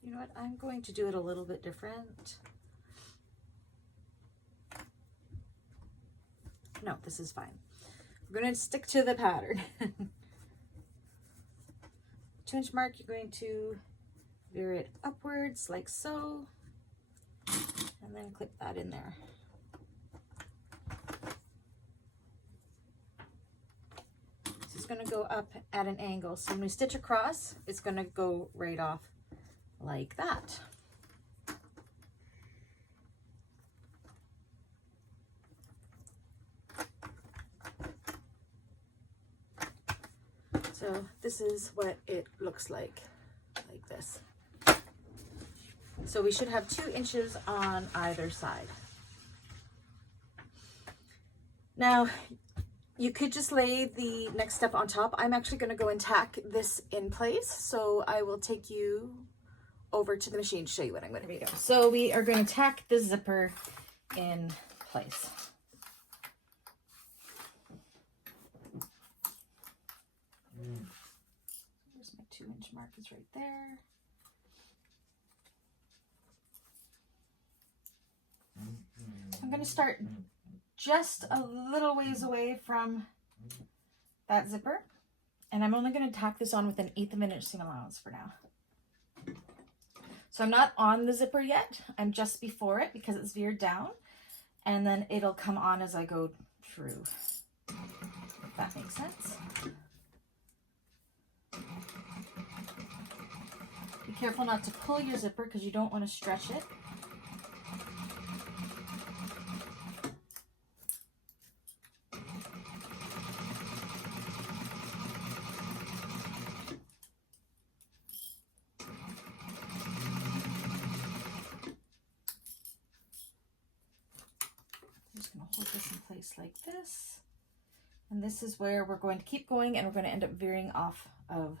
You know what, I'm going to do it a little bit different. No, this is fine. We're going to stick to the pattern. 2-inch mark, you're going to veer it upwards like so, and then clip that in there. This is going to go up at an angle, so when we stitch across, it's going to go right off like that. So this is what it looks like this. So we should have 2 inches on either side. Now, you could just lay the next step on top. I'm actually going to go and tack this in place, so I will take you over to the machine to show you what I'm going to be doing. So we are going to tack the zipper in place. There's my 2-inch mark is right there. I'm going to start just a little ways away from that zipper, and I'm only going to tack this on with 1/8 of an inch seam allowance for now. So I'm not on the zipper yet. I'm just before it because it's veered down, and then it'll come on as I go through, if that makes sense. Be careful not to pull your zipper because you don't want to stretch it. I'm just going to hold this in place like this. And this is where we're going to keep going, and we're going to end up veering off of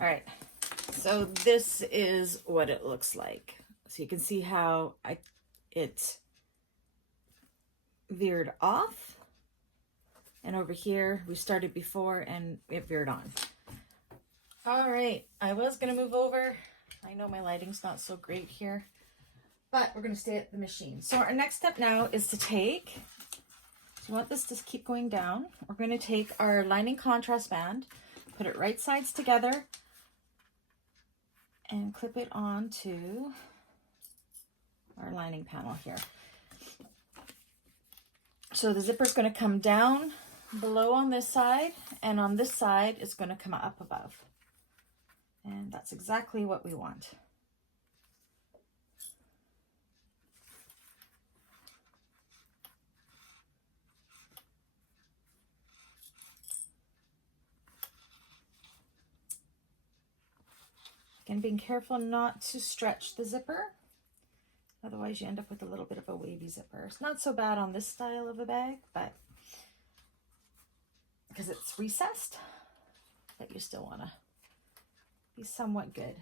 All right, so this is what it looks like. So you can see how it veered off, and over here we started before and it veered on. All right, I was gonna move over. I know my lighting's not so great here, but we're gonna stay at the machine. So our next step now is to take, so you want this to keep going down. We're gonna take our lining contrast band, put it right sides together, and clip it onto our lining panel here. So the zipper is going to come down below on this side, and on this side it's going to come up above. And that's exactly what we want. Again, being careful not to stretch the zipper. Otherwise you end up with a little bit of a wavy zipper. It's not so bad on this style of a bag, but because it's recessed, but you still want to be somewhat good.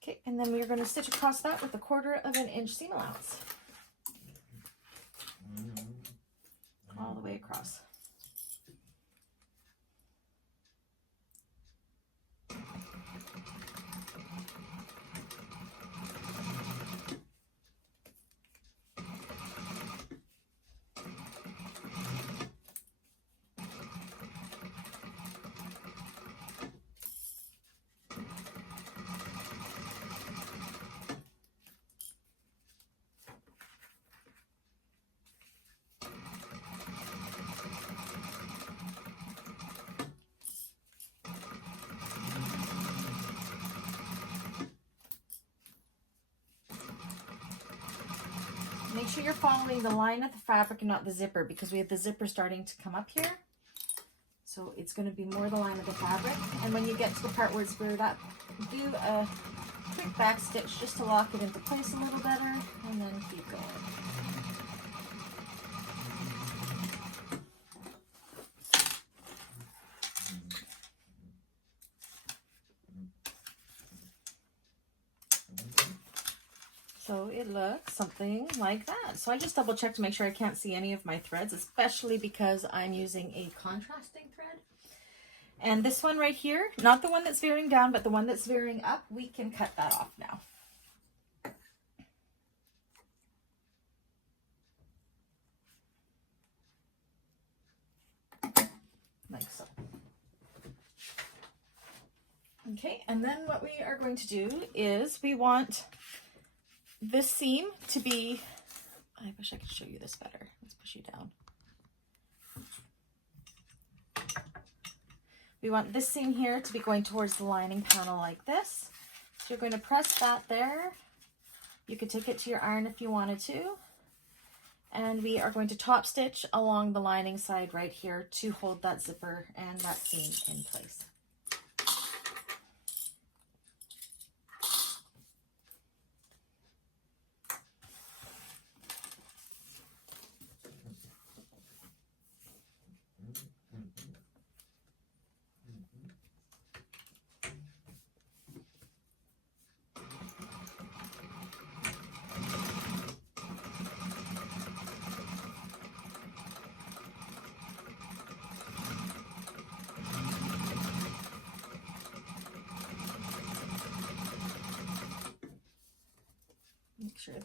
Okay, and then we're going to stitch across that with 1/4 of an inch seam allowance. All the way across. Make sure you're following the line of the fabric and not the zipper, because we have the zipper starting to come up here. So it's going to be more the line of the fabric. And when you get to the part where it's veered up, do a quick back stitch just to lock it into place a little better, and then keep going. So it looks something like that. So I just double check to make sure I can't see any of my threads, especially because I'm using a contrasting thread. And this one right here, not the one that's veering down, but the one that's veering up, we can cut that off now. Like so. Okay, and then what we are going to do is we want this seam to be, I wish I could show you this better. Let's push you down. We want this seam here to be going towards the lining panel like this. So you're going to press that there. You could take it to your iron if you wanted to. And we are going to top stitch along the lining side right here to hold that zipper and that seam in place.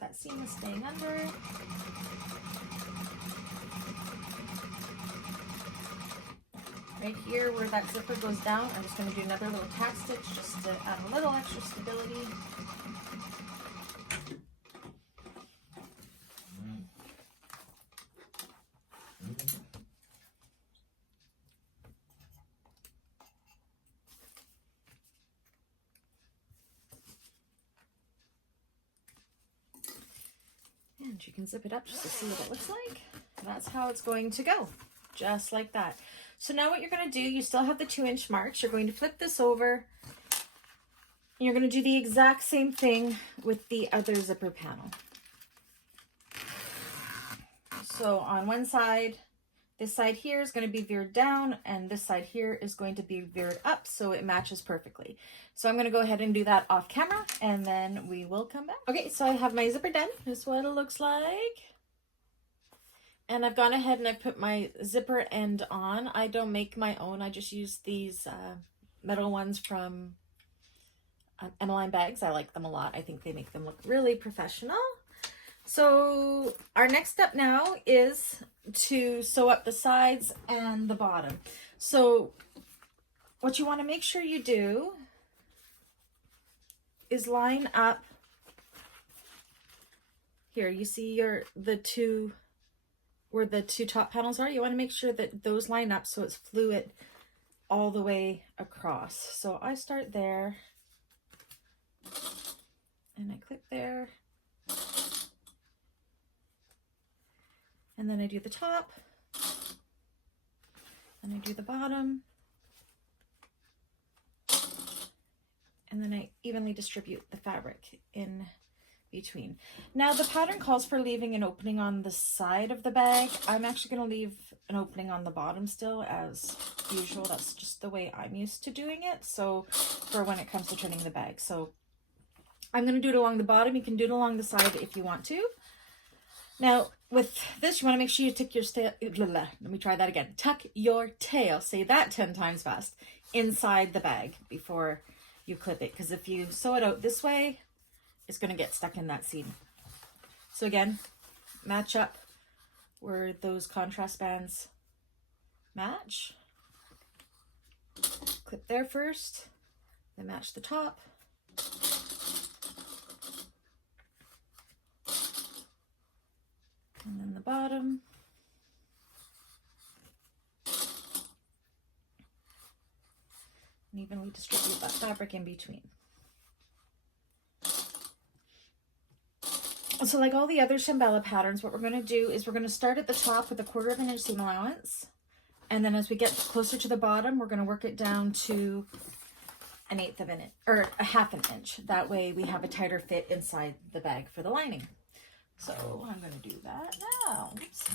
that seam is staying under. Right here where that zipper goes down, I'm just going to do another little tack stitch just to add a little extra stability. And you can zip it up just to see what it looks like. That's how it's going to go, just like that. So now what you're going to do, you still have the 2-inch marks. You're going to flip this over. And you're going to do the exact same thing with the other zipper panel. So on one side, this side here is going to be veered down, and this side here is going to be veered up, so it matches perfectly. So I'm going to go ahead and do that off camera, and then we will come back. Okay, so I have my zipper done. This is what it looks like. And I've gone ahead and I've put my zipper end on. I don't make my own. I just use these metal ones from Emmeline Bags. I like them a lot. I think they make them look really professional. So our next step now is to sew up the sides and the bottom. So what you want to make sure you do is line up here. You see the two where the two top panels are. You want to make sure that those line up so it's fluid all the way across. So I start there and I clip there. And then I do the top, and I do the bottom, and then I evenly distribute the fabric in between. Now the pattern calls for leaving an opening on the side of the bag. I'm actually going to leave an opening on the bottom still as usual. That's just the way I'm used to doing it. So for when it comes to turning the bag. So I'm going to do it along the bottom. You can do it along the side if you want to. Now, with this, you want to make sure you tuck your tail. Let me try that again. Tuck your tail. Say that 10 times fast. Inside the bag before you clip it. Because if you sew it out this way, it's going to get stuck in that seam. So again, match up where those contrast bands match. Clip there first. Then match the top. And then the bottom. And evenly distribute that fabric in between. So like all the other Shamballa patterns, what we're going to do is we're going to start at the top with a 1/4 inch seam allowance. And then as we get closer to the bottom, we're going to work it down to an 1/8 of an inch, or a 1/2 inch. That way we have a tighter fit inside the bag for the lining. So I'm going to do that now. Oops.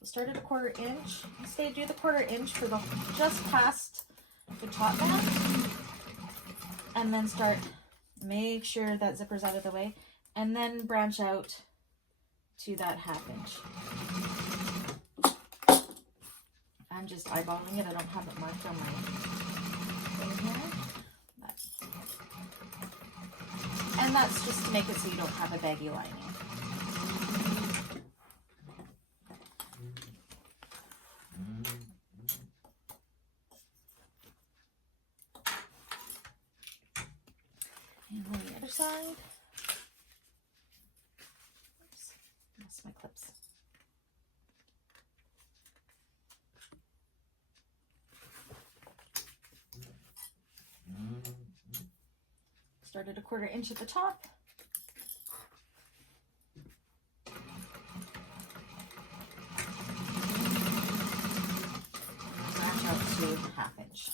We'll start at a 1/4 inch. Stay, do the 1/4 inch for the just past the top band, and then start. Make sure that zipper's out of the way, and then branch out to that 1/2 inch. I'm just eyeballing it. I don't have it marked on my thing here. And that's just to make it so you don't have a baggy lining. And then the other side. Oops, lost my clips. Start at a 1/4 inch at the top. Branch out to 1/2 inch.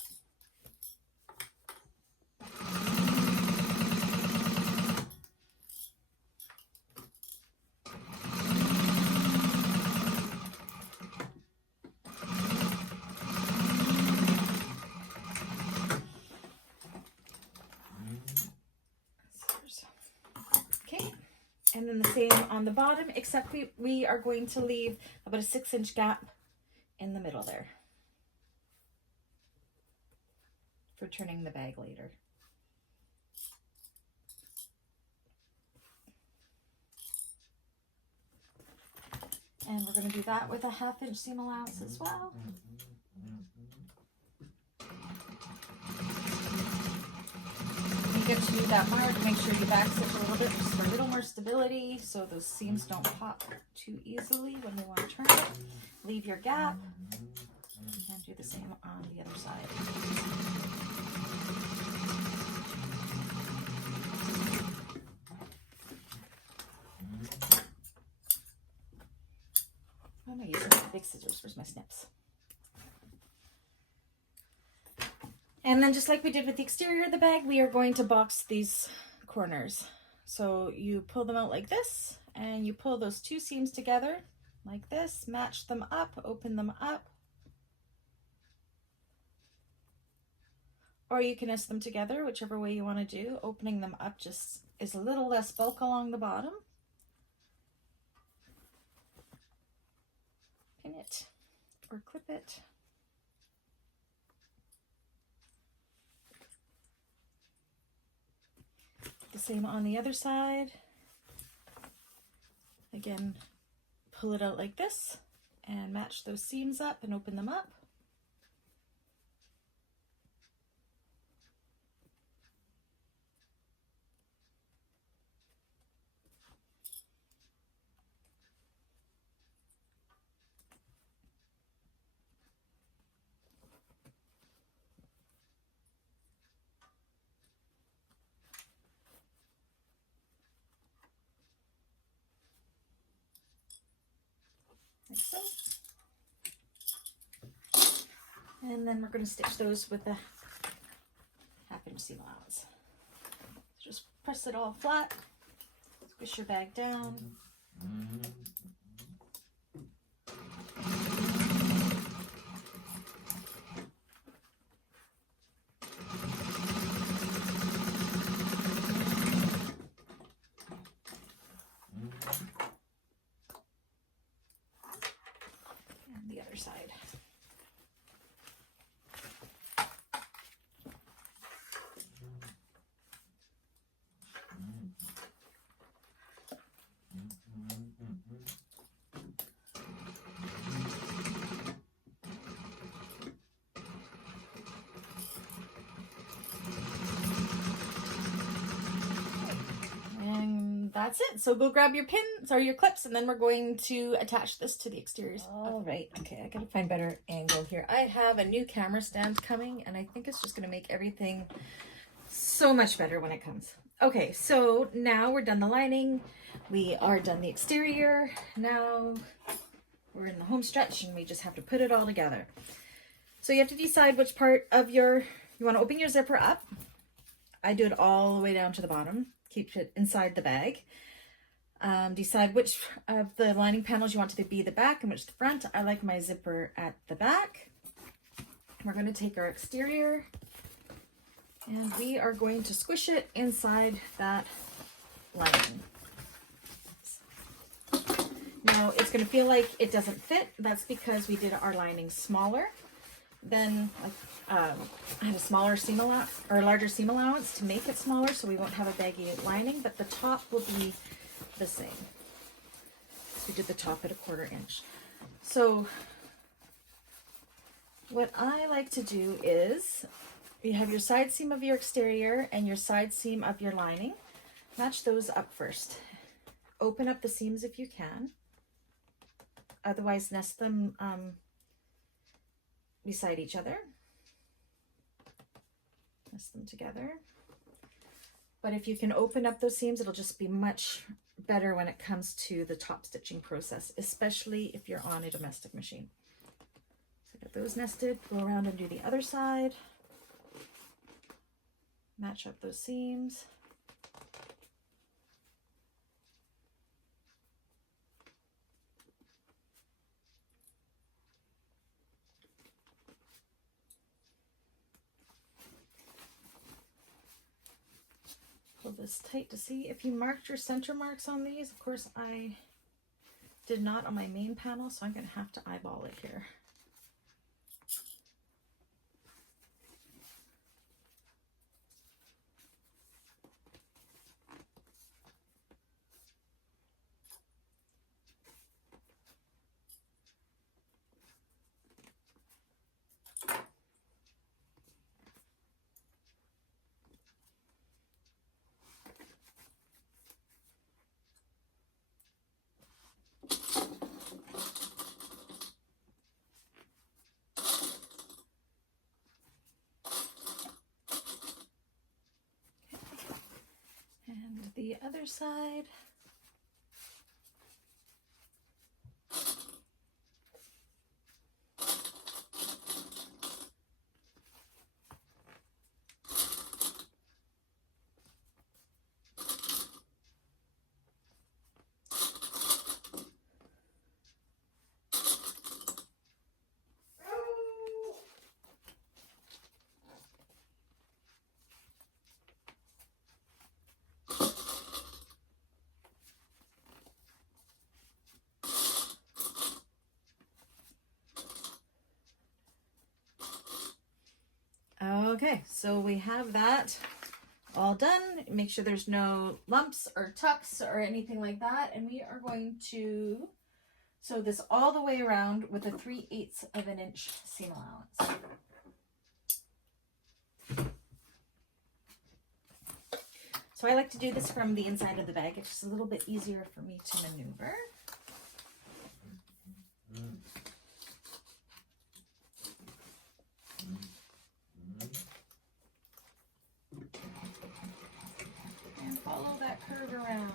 And then the same on the bottom, except we are going to leave about a 6 inch gap in the middle there for turning the bag later. And we're going to do that with a 1/2 inch seam allowance as well. When you get to that mark, make sure you back stitch a little bit just for a little more stability so those seams don't pop too easily when they want to turn it. Leave your gap and do the same on the other side. I'm going to use some big scissors. Where's my snips? And then just like we did with the exterior of the bag, we are going to box these corners. So you pull them out like this, and you pull those two seams together like this, match them up, open them up. Or you can nest them together, whichever way you want to do. Opening them up just is a little less bulk along the bottom. Pin it or clip it. The same on the other side. Again, pull it out like this and match those seams up and open them up. Like so. And then we're going to stitch those with a 1/2 inch seam allowance. Just press it all flat, squish your bag down. And the other side. That's it. So go grab your pins or your clips, and then we're going to attach this to the exteriors. All right. Okay, I gotta find better angle here. I have a new camera stand coming, and I think it's just gonna make everything so much better when it comes. Okay, so now we're done the lining. We are done the exterior. Now we're in the home stretch, and we just have to put it all together. So you have to decide which part of you want to open your zipper up. I do it all the way down to the bottom. Keep it inside the bag. Decide which of the lining panels you want to be the back and which the front. I like my zipper at the back. We're going to take our exterior and we are going to squish it inside that lining. Now it's going to feel like it doesn't fit. That's because we did our lining smaller than I had a smaller seam allowance or a larger seam allowance to make it smaller, so we won't have a baggy lining, but the top will be the same. So we did the top at a 1/4 inch. So what I like to do is you have your side seam of your exterior and your side seam of your lining. Match those up first. Open up the seams if you can. Otherwise, nest them beside each other. Nest them together. But if you can open up those seams, it'll just be much better when it comes to the top stitching process, especially if you're on a domestic machine. So get those nested, go around and do the other side. Match up those seams. Pull this tight to see if you marked your center marks on these. Of course, I did not on my main panel, so I'm going to have to eyeball it here. the other side. Okay, so we have that all done. Make sure there's no lumps or tucks or anything like that. And we are going to sew this all the way around with a 3/8 of an inch seam allowance. So I like to do this from the inside of the bag. It's just a little bit easier for me to maneuver. And follow that curve around.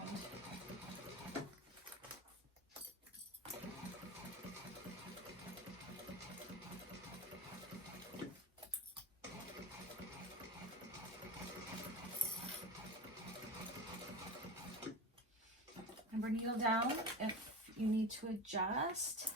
And bring your needle down if you need to adjust.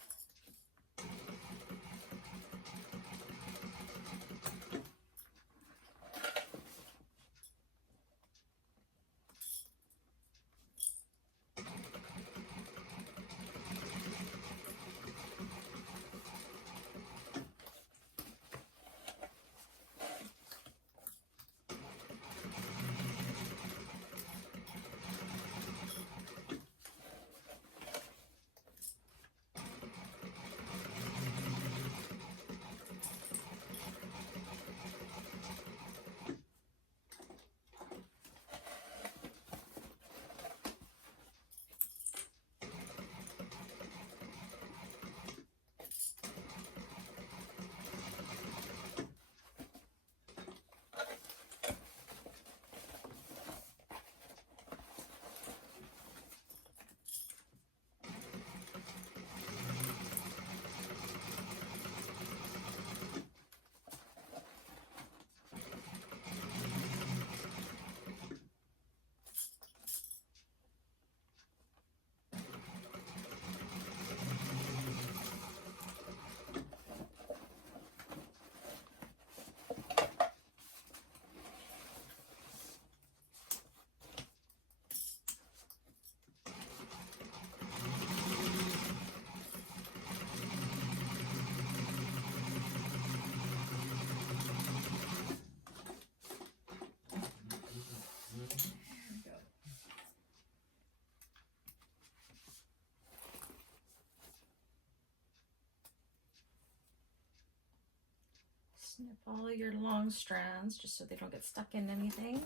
Snip all your long strands just so they don't get stuck in anything.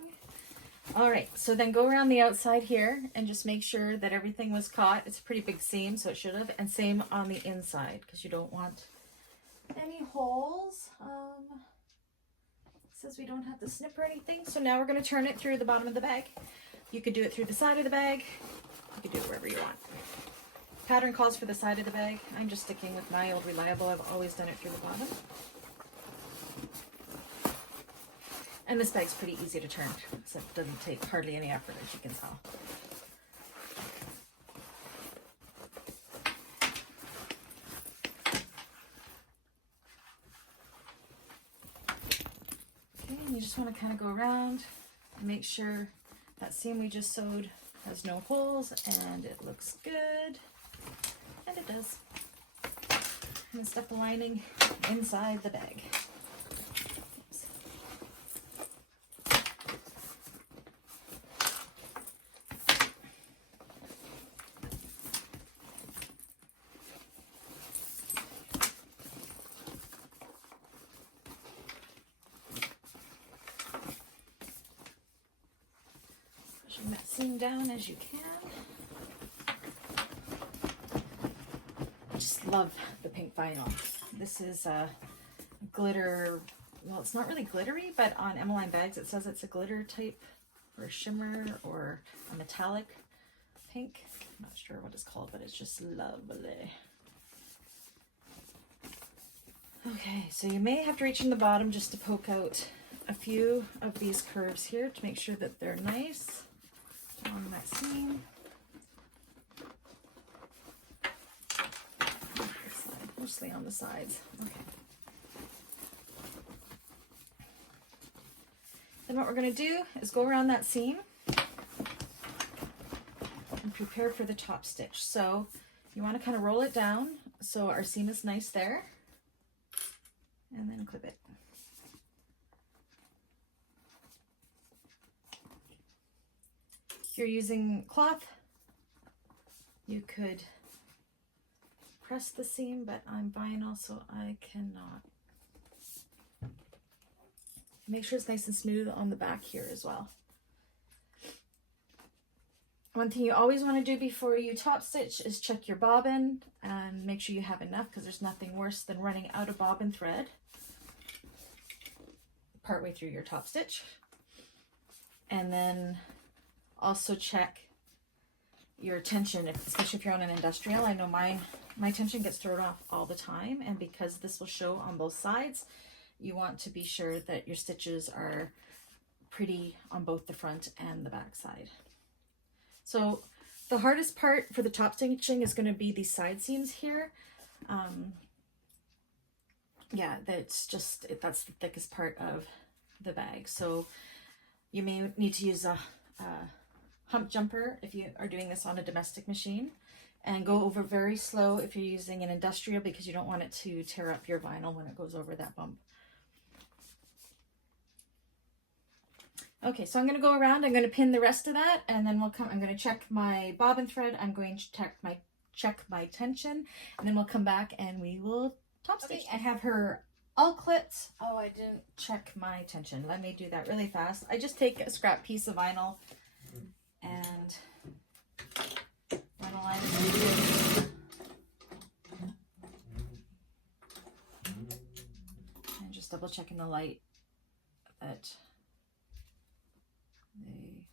All right, so then go around the outside here and just make sure that everything was caught. It's a pretty big seam, so it should have. And same on the inside, because you don't want any holes. It says we don't have to snip or anything. So now we're going to turn it through the bottom of the bag. You could do it through the side of the bag. You could do it wherever you want. Pattern calls for the side of the bag. I'm just sticking with my old reliable. I've always done it through the bottom. And this bag's pretty easy to turn, so it doesn't take hardly any effort, as you can tell. Okay, and you just want to kind of go around and make sure that seam we just sewed has no holes and it looks good. And it does. And stuff the lining inside the bag. Pushing that seam down as you can. I just love the pink vinyl. This is a glitter, well, it's not really glittery, but on Emmeline bags it says it's a glitter type or a shimmer or a metallic pink. I'm not sure what it's called, but it's just lovely. Okay, so you may have to reach in the bottom just to poke out a few of these curves here to make sure that they're nice along that seam. Mostly on the sides. Okay. Then what we're going to do is go around that seam and prepare for the top stitch. So you want to kind of roll it down so our seam is nice there, and then clip it. If you're using cloth, you could press the seam, but I'm vinyl, so I cannot. Make sure it's nice and smooth on the back here as well. One thing you always want to do before you top stitch is check your bobbin and make sure you have enough, because there's nothing worse than running out of bobbin thread partway through your top stitch. And then also check your tension, especially if you're on an industrial. I know my tension gets thrown off all the time, and because this will show on both sides, you want to be sure that your stitches are pretty on both the front and the back side. So the hardest part for the top stitching is going to be these side seams here. Yeah, that's the thickest part of the bag. So you may need to use a hump jumper if you are doing this on a domestic machine, and go over very slow if you're using an industrial, because you don't want it to tear up your vinyl when it goes over that bump. Okay, so I'm going to go around, I'm going to pin the rest of that, and then I'm going to check my bobbin thread, I'm going to check my tension, and then we'll come back and we will top stitch. Okay, I have her all clipped. Oh, I didn't check my tension. Let me do that really fast. I just take a scrap piece of vinyl and vinyl line it. And just double checking the light that they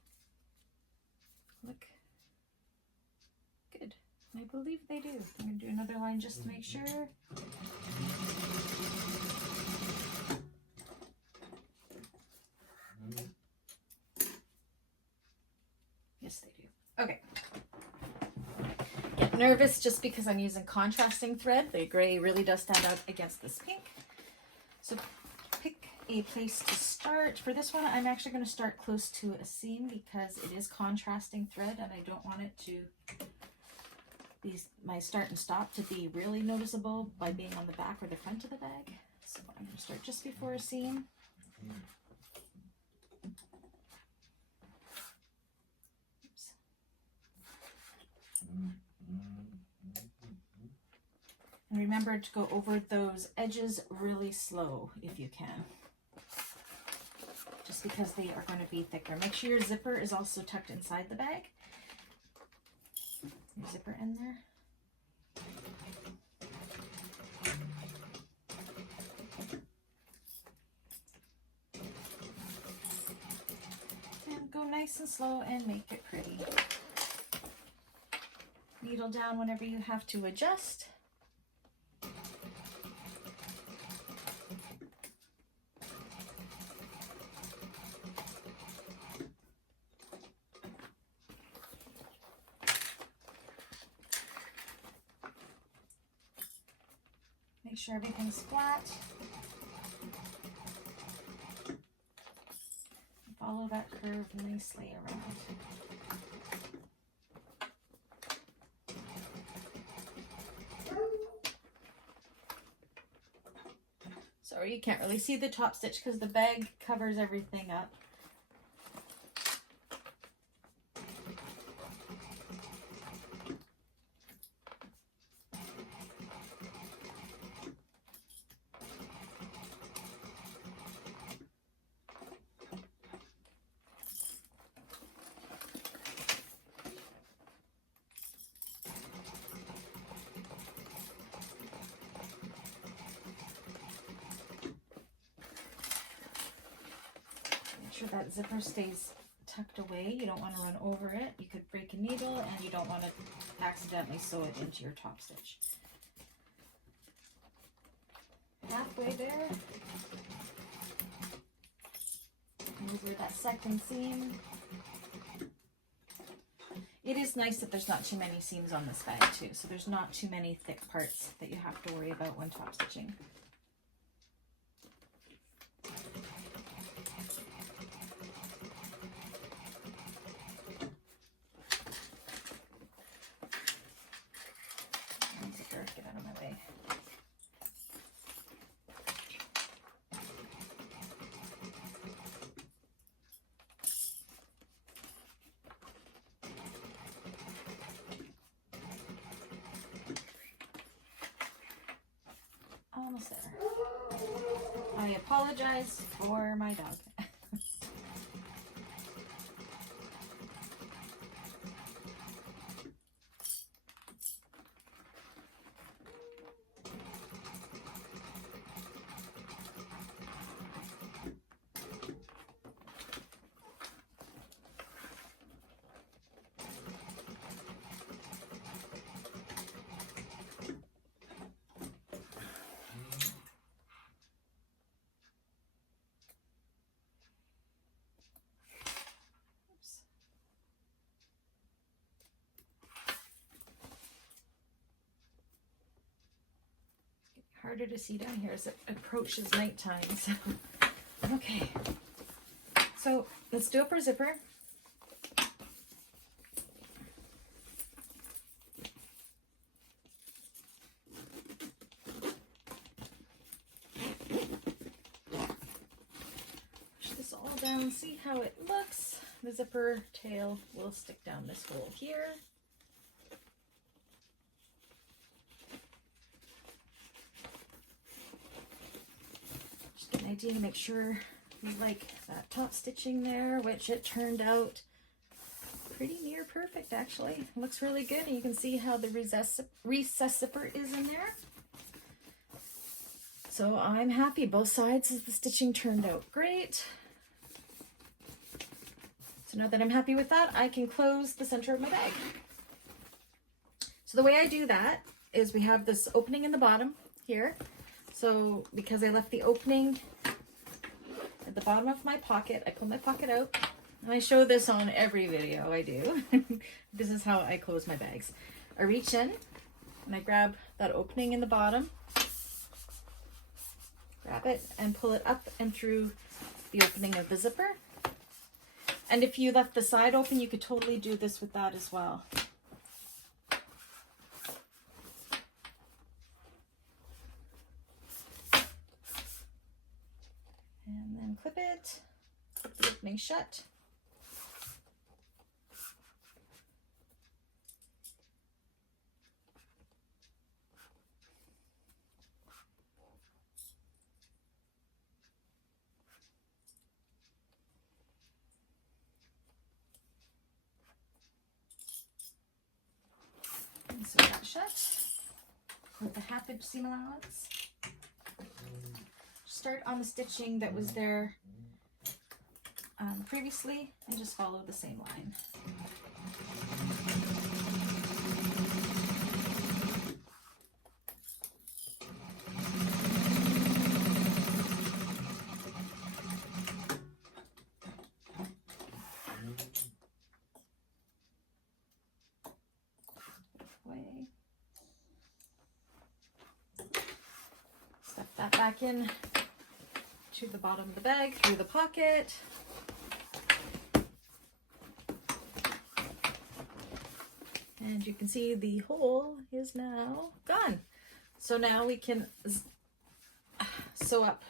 look good. I believe they do. I'm going to do another line just to make sure. Yes, they do. Okay. Get nervous just because I'm using contrasting thread. The gray really does stand out against this pink. So pick a place to start. For this one, I'm actually going to start close to a seam because it is contrasting thread and I don't want it to be, my start and stop to be really noticeable by being on the back or the front of the bag. So I'm going to start just before a seam. Oops. And remember to go over those edges really slow if you can, just because they are going to be thicker. Make sure your zipper is also tucked inside the bag. Your zipper in there. And go nice and slow and make it pretty. Needle down whenever you have to adjust. Make sure everything's flat. Follow that curve nicely around. Sorry, you can't really see the top stitch because the bag covers everything up. That zipper stays tucked away. You don't want to run over it. You could break a needle, and you don't want to accidentally sew it into your top stitch. Halfway there, over that second seam. It is nice that there's not too many seams on this bag too, so there's not too many thick parts that you have to worry about when top stitching. Zipper, get out of my way. Almost there. I apologize for my dog. Harder to see down here as it approaches nighttime. So, okay. So let's do up our zipper. Push this all down, see how it looks. The zipper tail will stick down this hole here. Idea to make sure you like that top stitching there, which it turned out pretty near perfect actually. It looks really good, and you can see how the recess zipper is in there. So I'm happy. Both sides of the stitching turned out great. So now that I'm happy with that, I can close the center of my bag. So the way I do that is we have this opening in the bottom here. So because I left the opening at the bottom of my pocket, I pull my pocket out, and I show this on every video I do. This is how I close my bags. I reach in and I grab that opening in the bottom, grab it and pull it up and through the opening of the zipper. And if you left the side open, you could totally do this with that as well. And then clip it, clip the opening shut. And so that shut with the half-inch seam allowance. Start on the stitching that was there previously and just follow the same line. Stuff that back in to the bottom of the bag through the pocket. And you can see the hole is now gone. So now we can sew up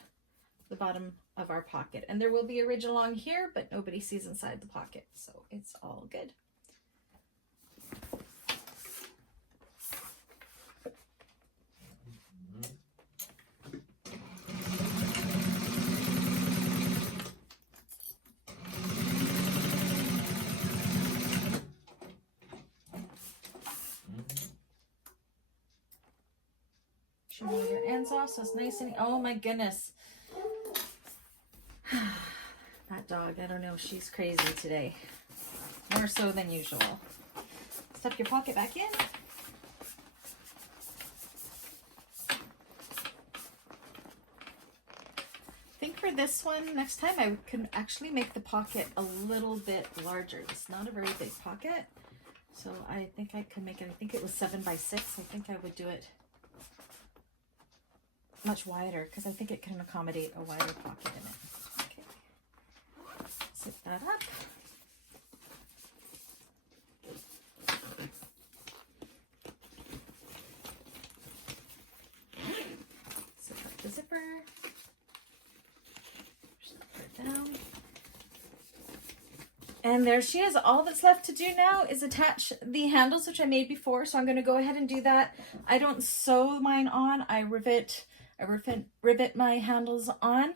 the bottom of our pocket. And there will be a ridge along here, but nobody sees inside the pocket. So it's all good. Shamballa your ends off so it's nice and, oh my goodness. That dog, I don't know, she's crazy today. More so than usual. Stuff your pocket back in. I think for this one, next time I can actually make the pocket a little bit larger. It's not a very big pocket. So I think I can make it, I think it was 7 by 6. I think I would do it much wider because I think it can accommodate a wider pocket in it. Okay. Zip that up. Zip up the zipper. Push that part down. And there she is. All that's left to do now is attach the handles, which I made before. So I'm going to go ahead and do that. I don't sew mine on. I rivet my handles on.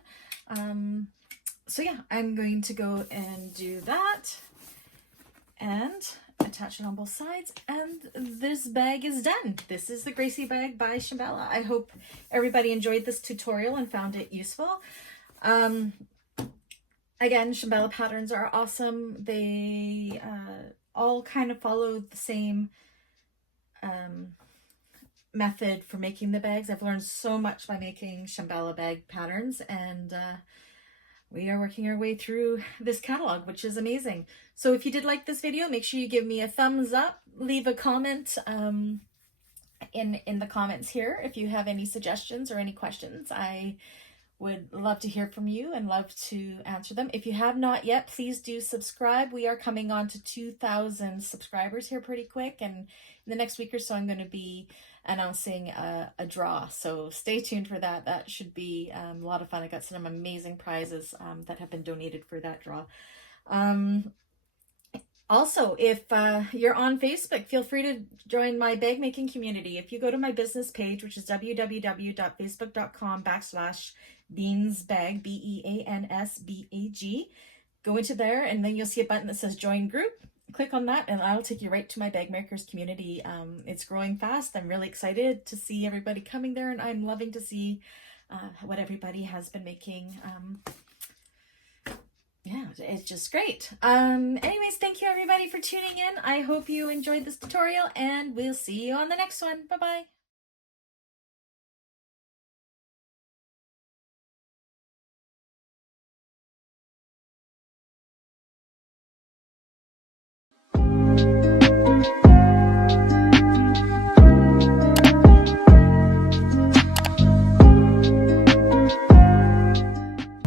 So yeah, I'm going to go and do that and attach it on both sides. And this bag is done. This is the Gracie Bag by Shamballa. I hope everybody enjoyed this tutorial and found it useful. Again, Shamballa patterns are awesome. They all kind of follow the same method for making the bags. I've learned so much by making Shamballa bag patterns, and we are working our way through this catalog, which is amazing. So if you did like this video, make sure you give me a thumbs up, leave a comment in the comments here if you have any suggestions or any questions. I would love to hear from you and love to answer them. If you have not yet, please do subscribe. We are coming on to 2,000 subscribers here pretty quick, and in the next week or so I'm going to be announcing a draw, so stay tuned for that. That should be a lot of fun. I got some amazing prizes that have been donated for that draw. Also, if you're on Facebook, feel free to join my bag making community. If you go to my business page, which is www.facebook.com/beansbag, BEANSBAG, go into there and then you'll see a button that says join group. Click on that and I'll take you right to my bag makers community. It's growing fast. I'm really excited to see everybody coming there, and I'm loving to see what everybody has been making. Yeah, it's just great. Anyways, thank you everybody for tuning in. I hope you enjoyed this tutorial, and we'll see you on the next one. Bye-bye.